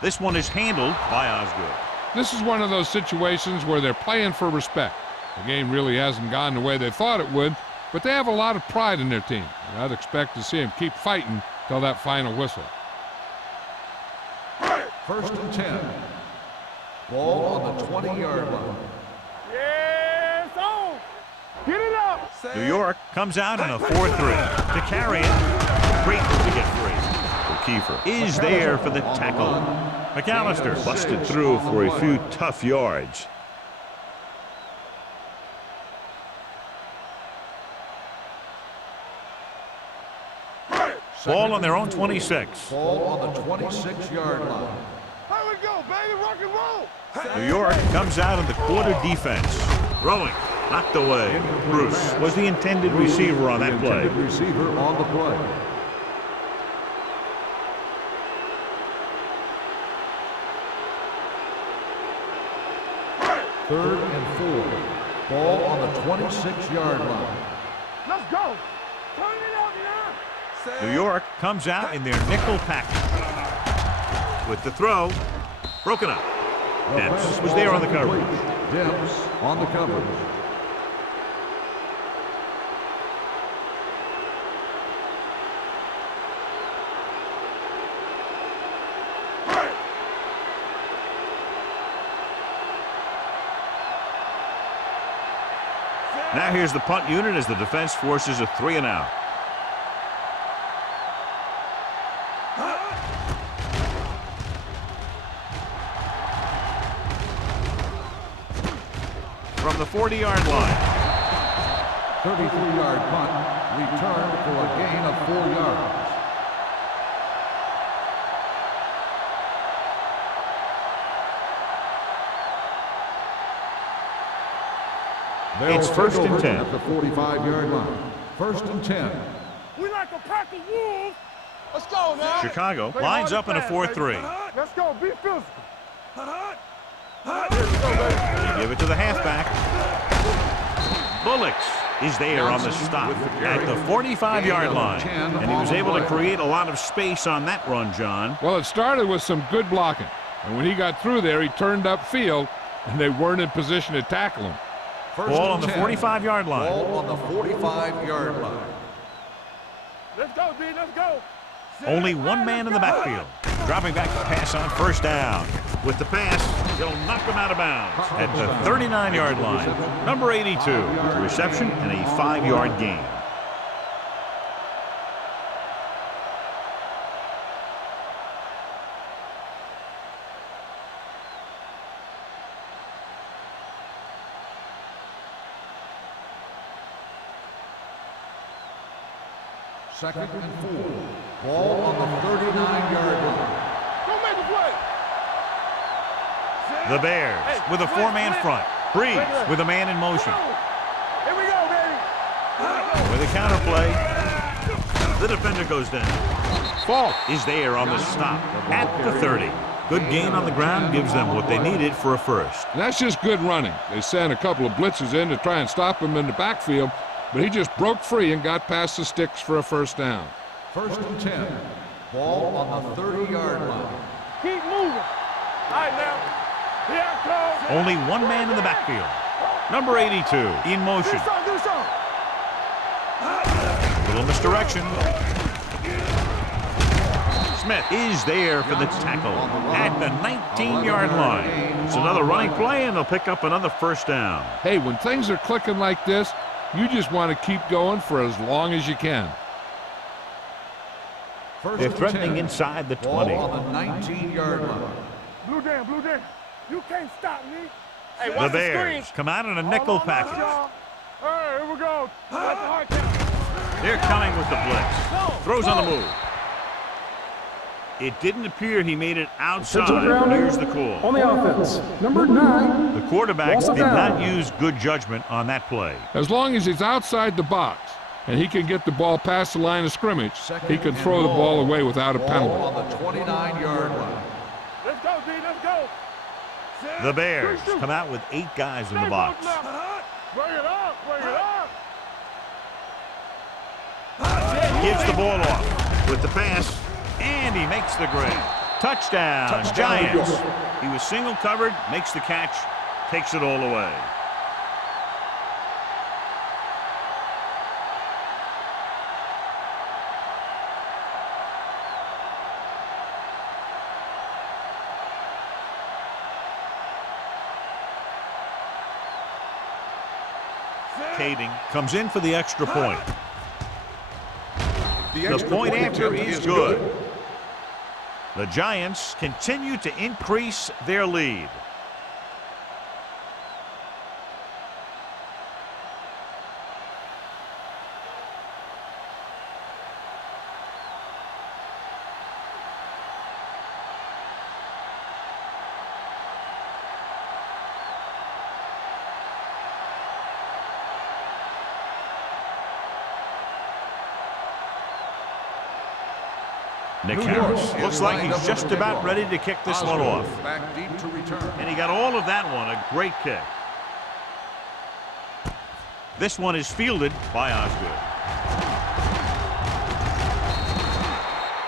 This one is handled by Osgood. This is one of those situations where they're playing for respect. The game really hasn't gone the way they thought it would, but they have a lot of pride in their team. And I'd expect to see them keep fighting till that final whistle. First and 10. Ball on the 20-yard line. Yes, on. Get it up. New York comes out in a 4-3 to carry it. Great to get free. O'Keefer is there for the tackle. McAllister busted through for a few tough yards. Ball on their own 26. Ball on the 26-yard line. Here we go, baby. Rock and roll. New York comes out in the quarter defense. Throwing Knocked away. Bruce was the intended receiver on that play. Intended receiver on the play. Third and 4. Ball on the 26-yard line. Let's go. Turn it up now. New York comes out in their nickel package. With the throw, broken up. Dempsey was there on the coverage. Dempsey on the coverage. Now here's the punt unit as the defense forces a 3 and out. From the 40-yard line. 33-yard punt, returned for a gain of 4 yards. It's first and 10. At the 45-yard line. First and 10. We like a pack of wolves. Let's go now. Chicago lines up in a 4-3. Let's go. Be physical. They give it to the halfback. Bullocks is there on the stop at the 45-yard line. And he was able to create a lot of space on that run, John. Well, it started with some good blocking. And when he got through there, he turned upfield, and they weren't in position to tackle him. Ball on the 45-yard line. Ball on the 45-yard line. Let's go, D. Let's go. Only one man in the backfield. Dropping back to pass on first down. With the pass, he'll knock him out of bounds at the 39-yard line. Number 82 with the reception and a 5-yard gain. Second and 4. Ball on the 39-yard line. Go make a play. The Bears with a 4-man front. Breeze with a man in motion. Here we go, baby. With a counterplay, the defender goes down. Falk is there on the stop at the 30. Good gain on the ground gives them what they needed for a first. And that's just good running. They sent a couple of blitzes in to try and stop him in the backfield, but he just broke free and got past the sticks for a first down. First and 10. Ball on the 30-yard line. Keep moving. All right, now. Here I come. Only one man in the backfield. Number 82 in motion. Do something. Little misdirection. Smith is there for the tackle at the 19-yard line. It's another running play, and they'll pick up another first down. Hey, when things are clicking like this, you just want to keep going for as long as you can. They're threatening inside the 20. Ball on the 19-yard line. Blue down. You can't stop me. Hey, The Bears come out in a nickel package. All right, here we go. Let the heart count. They're coming with the blitz. Throws on the move. It didn't appear he made it outside. Here's the call. On the offense, number 9. The quarterback Ball's did down. not use good judgment on that play. As long as he's outside the box and he can get the ball past the line of scrimmage, he can throw the ball away without a Ball penalty. on the 29-yard line. Let's go, D. Let's go. The Bears come out with 8 guys in the box. Bring it up. Gives the ball off with the pass, and he makes the grab. Touchdown, Giants. He was single covered, makes the catch, takes it all away. Kading comes in for the extra point. The point after is good. The Giants continue to increase their lead. Nick New Harris York looks is like lined he's up just for the about kickoff. ready to kick this one Osgood off. back deep to return. And he got all of that one. A great kick. This one is fielded by Osgood.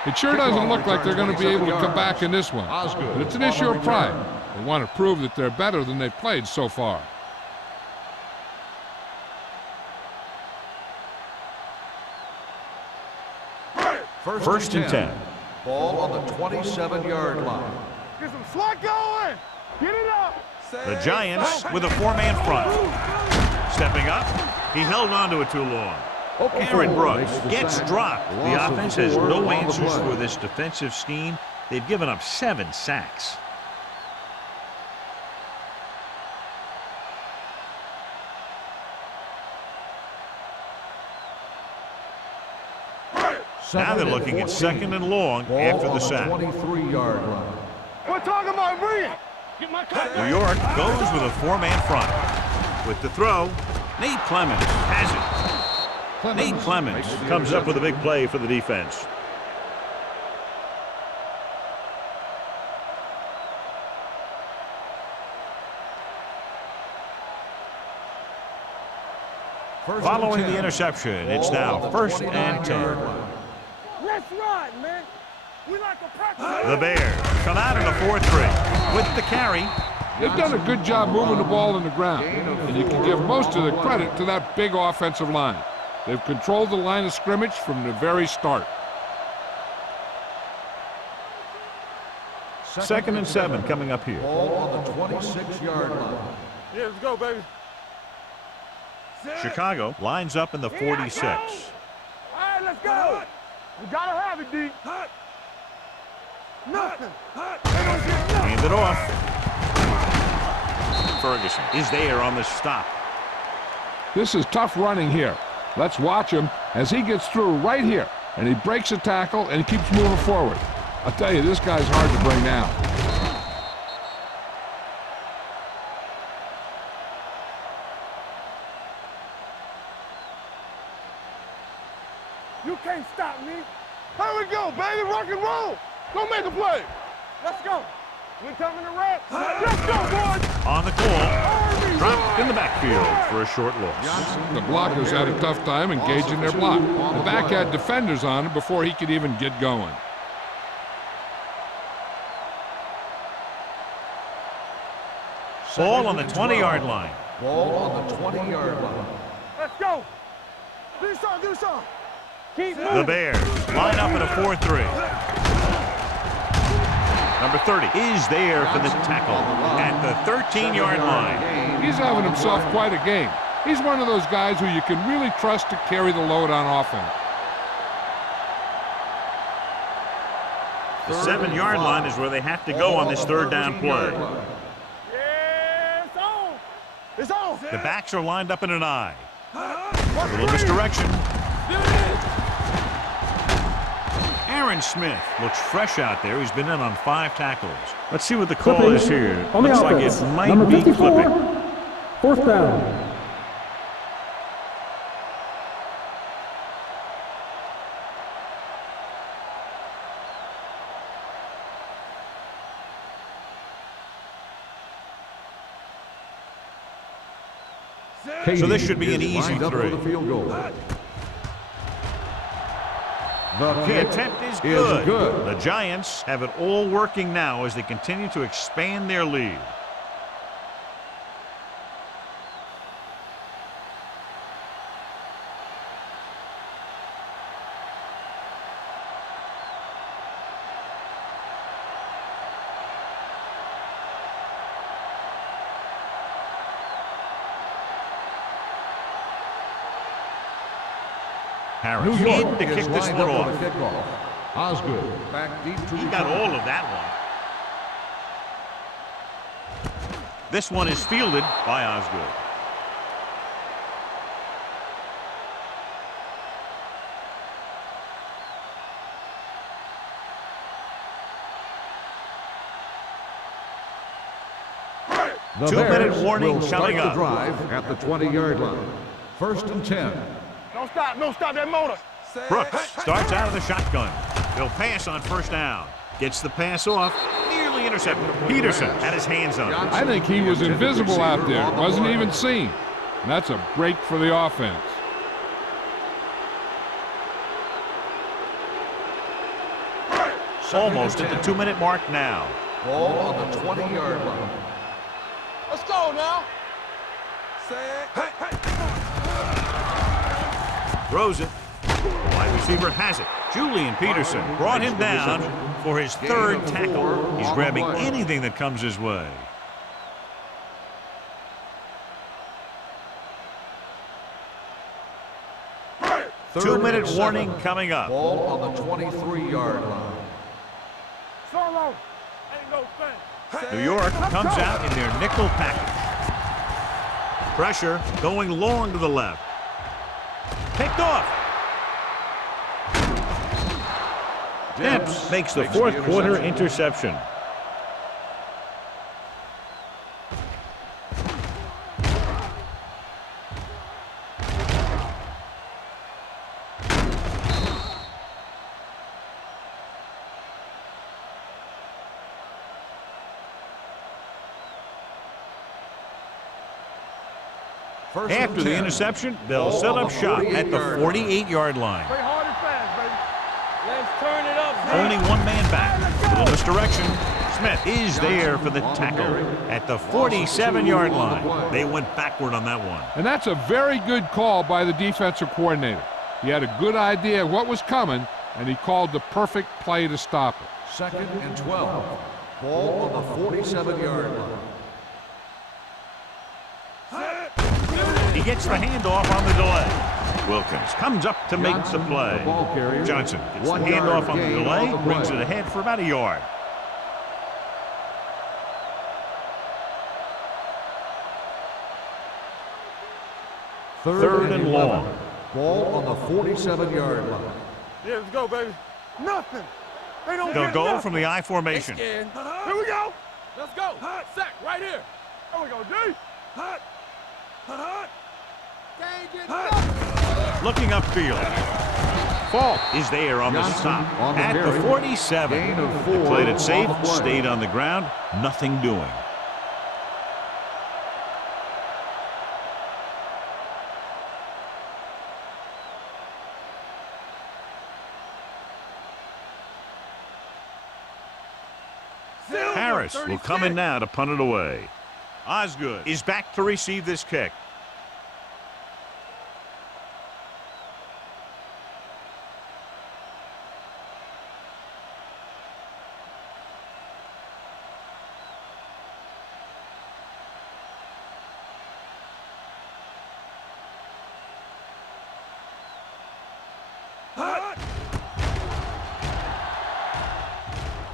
It sure doesn't look like they're going to be able to come back in this one. But it's an issue of pride. They want to prove that they're better than they've played so far. First and 10. Ball on the 27-yard line. Get some slack going. Get it up. The Giants with a four-man front. Stepping up, he held on to it too long. Aaron Brooks gets dropped. The offense has no answers for this defensive scheme. They've given up 7 sacks. Now they're looking at second and long after the sack. 23-yard line. We're talking about bringing. Get my cut. New York goes with a four-man front. With the throw, Nate Clemens has it. Nate Clemens comes up with a big play for the defense. Following the interception, it's now first and 10. Let's ride, man. We like to practice. The Bears come out in a 4-3 with the carry. They've done a good job moving the ball in the ground, and you can give most of the credit to that big offensive line. They've controlled the line of scrimmage from the very start. Second and 7 coming up here. Ball on the 26-yard line. Yeah, let's go, baby. Chicago lines up in the 46. All right, let's go. We gotta have it, D. Nothing. Hand it off. Ferguson is there on the stop. This is tough running here. Let's watch him as he gets through right here, and he breaks a tackle and he keeps moving forward. I'll tell you, this guy's hard to bring down. You can't stop me. Here we go, baby. Rock and roll. Go make a play. Let's go. We coming to wrap. Let's go, boys. On the call, dropped in the backfield for a short loss. The blockers had a tough time engaging their block. The back had defenders on him before he could even get going. Ball on the 20-yard line. Ball on the 20-yard line. Let's go. Do something, do something. Keep moving. The Bears line up in a 4-3. Number 30 is there for the tackle at the 13-yard line. He's having himself quite a game. He's one of those guys who you can really trust to carry the load on offense. The 7-yard line is where they have to go on this third down play. Yeah, it's on. It's on. The backs are lined up in an I. A little misdirection. Aaron Smith looks fresh out there. He's been in on 5 tackles. Let's see what the call is here. On the Looks like offense, it might number be 54, clipping. fourth down. So this should be an easy Lined up for 3. the field goal. The attempt is good. The Giants have it all working now as they continue to expand their lead. Harris New York in to is kick this lined one up for off. the kickoff. Osgood back deep to He got return. all of that one. This one is fielded by Osgood. The 2-minute Bears warning will start coming the up. drive at the 20-yard line. First and 10. Don't stop that motor. Brooks starts out of the shotgun. He'll pass on first down. Gets the pass off. Nearly intercepted. Peterson had his hands on it. I think he was invisible out there. Wasn't even seen. And that's a break for the offense. Almost at the 2-minute mark now. Ball on the 20-yard line. Let's go now. Throws it. Wide receiver has it. Julian Peterson brought him down for his third tackle. He's grabbing anything that comes his way. Two-minute warning coming up. Ball on the 23-yard line. Solo. Ain't no thing. New York comes out in their nickel package. Pressure going long to the left. Picked off. Dempps makes the fourth quarter interception. After the interception, they'll set up shop at the 48-yard line. Play hard and fast, baby. Let's turn it up. Only one man back. Little misdirection. Smith is there for the tackle at the 47-yard line. They went backward on that one. And that's a very good call by the defensive coordinator. He had a good idea of what was coming, and he called the perfect play to stop it. 2nd and 12. Ball on the 47-yard line. He gets the handoff on the delay. Wilkins comes up to make the play. Johnson gets the handoff on the delay, brings it ahead for about a yard. Third and long. Ball on the 47-yard line. Yeah, let's go, baby. Nothing. They don't They'll get go nothing. from the I formation. Here we go. Let's go. Sack right here. There we go, D. Hot. Hot. Looking upfield. Falk is there on the stop at the 47. They played it safe, stayed on the ground, nothing doing. Harris will come in now to punt it away. Osgood is back to receive this kick.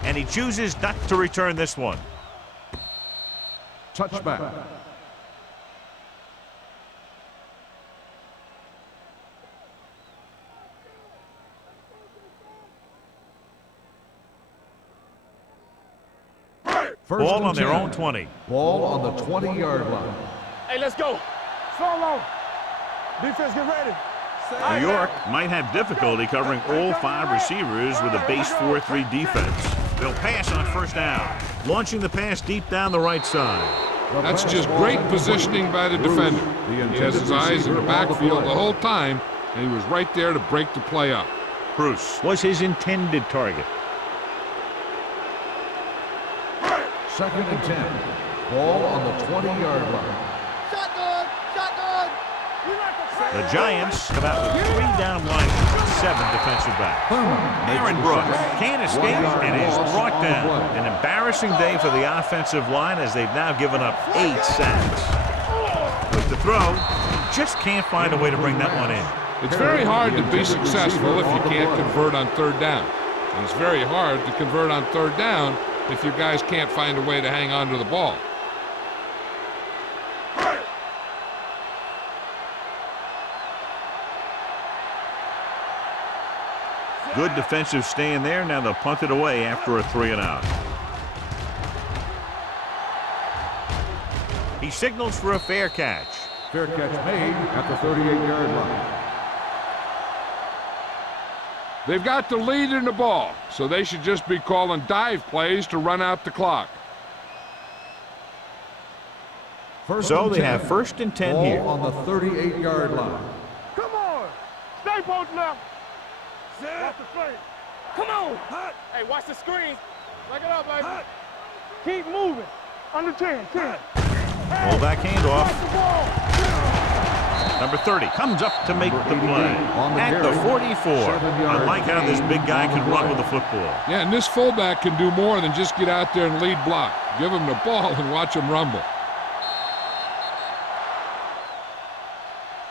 And he chooses not to return this one. Touchback. Ball on their own 20. Ball on the 20-yard line. Hey, let's go. Solo. Defense, get ready. New York might have difficulty covering all 5 receivers with a base 4-3 defense. They'll pass on first down, launching the pass deep down the right side. That's just great positioning by the defender. He has his eyes in the backfield the whole time, and he was right there to break the play up. Bruce was his intended target. 2nd and 10. Ball on the 20-yard line. The Giants come out with 3 down linemen and 7 defensive backs. Aaron Brooks can't escape and is brought down. An embarrassing day for the offensive line as they've now given up 8 sacks. With the throw, just can't find a way to bring that one in. It's very hard to be successful if you can't convert on third down. And it's very hard to convert on third down if your guys can't find a way to hang on to the ball. Good defensive stand there. Now they'll punt it away after a 3 and out. He signals for a fair catch. Fair catch made at the 38-yard line. They've got the lead in the ball, so they should just be calling dive plays to run out the clock. So they have first and 10 here. On the 38-yard line. Come on. Stay posted up. Watch the play. Come on. Hey, watch the screens. Back it up, baby. Keep moving. Under 10. Fullback handoff. Number 30 comes up to make the play at the 44. I like how this big guy can run with the football. Yeah, and this fullback can do more than just get out there and lead block. Give him the ball and watch him rumble.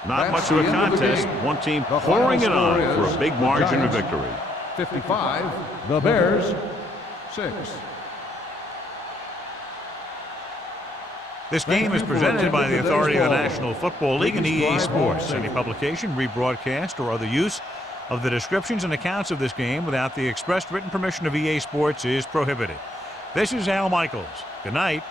Not much of a contest. One team pouring it on for a big margin of victory. 55, the Bears, 6. This game is presented by the authority of the National Football League and EA Sports. Any publication, rebroadcast, or other use of the descriptions and accounts of this game without the expressed written permission of EA Sports is prohibited. This is Al Michaels. Good night.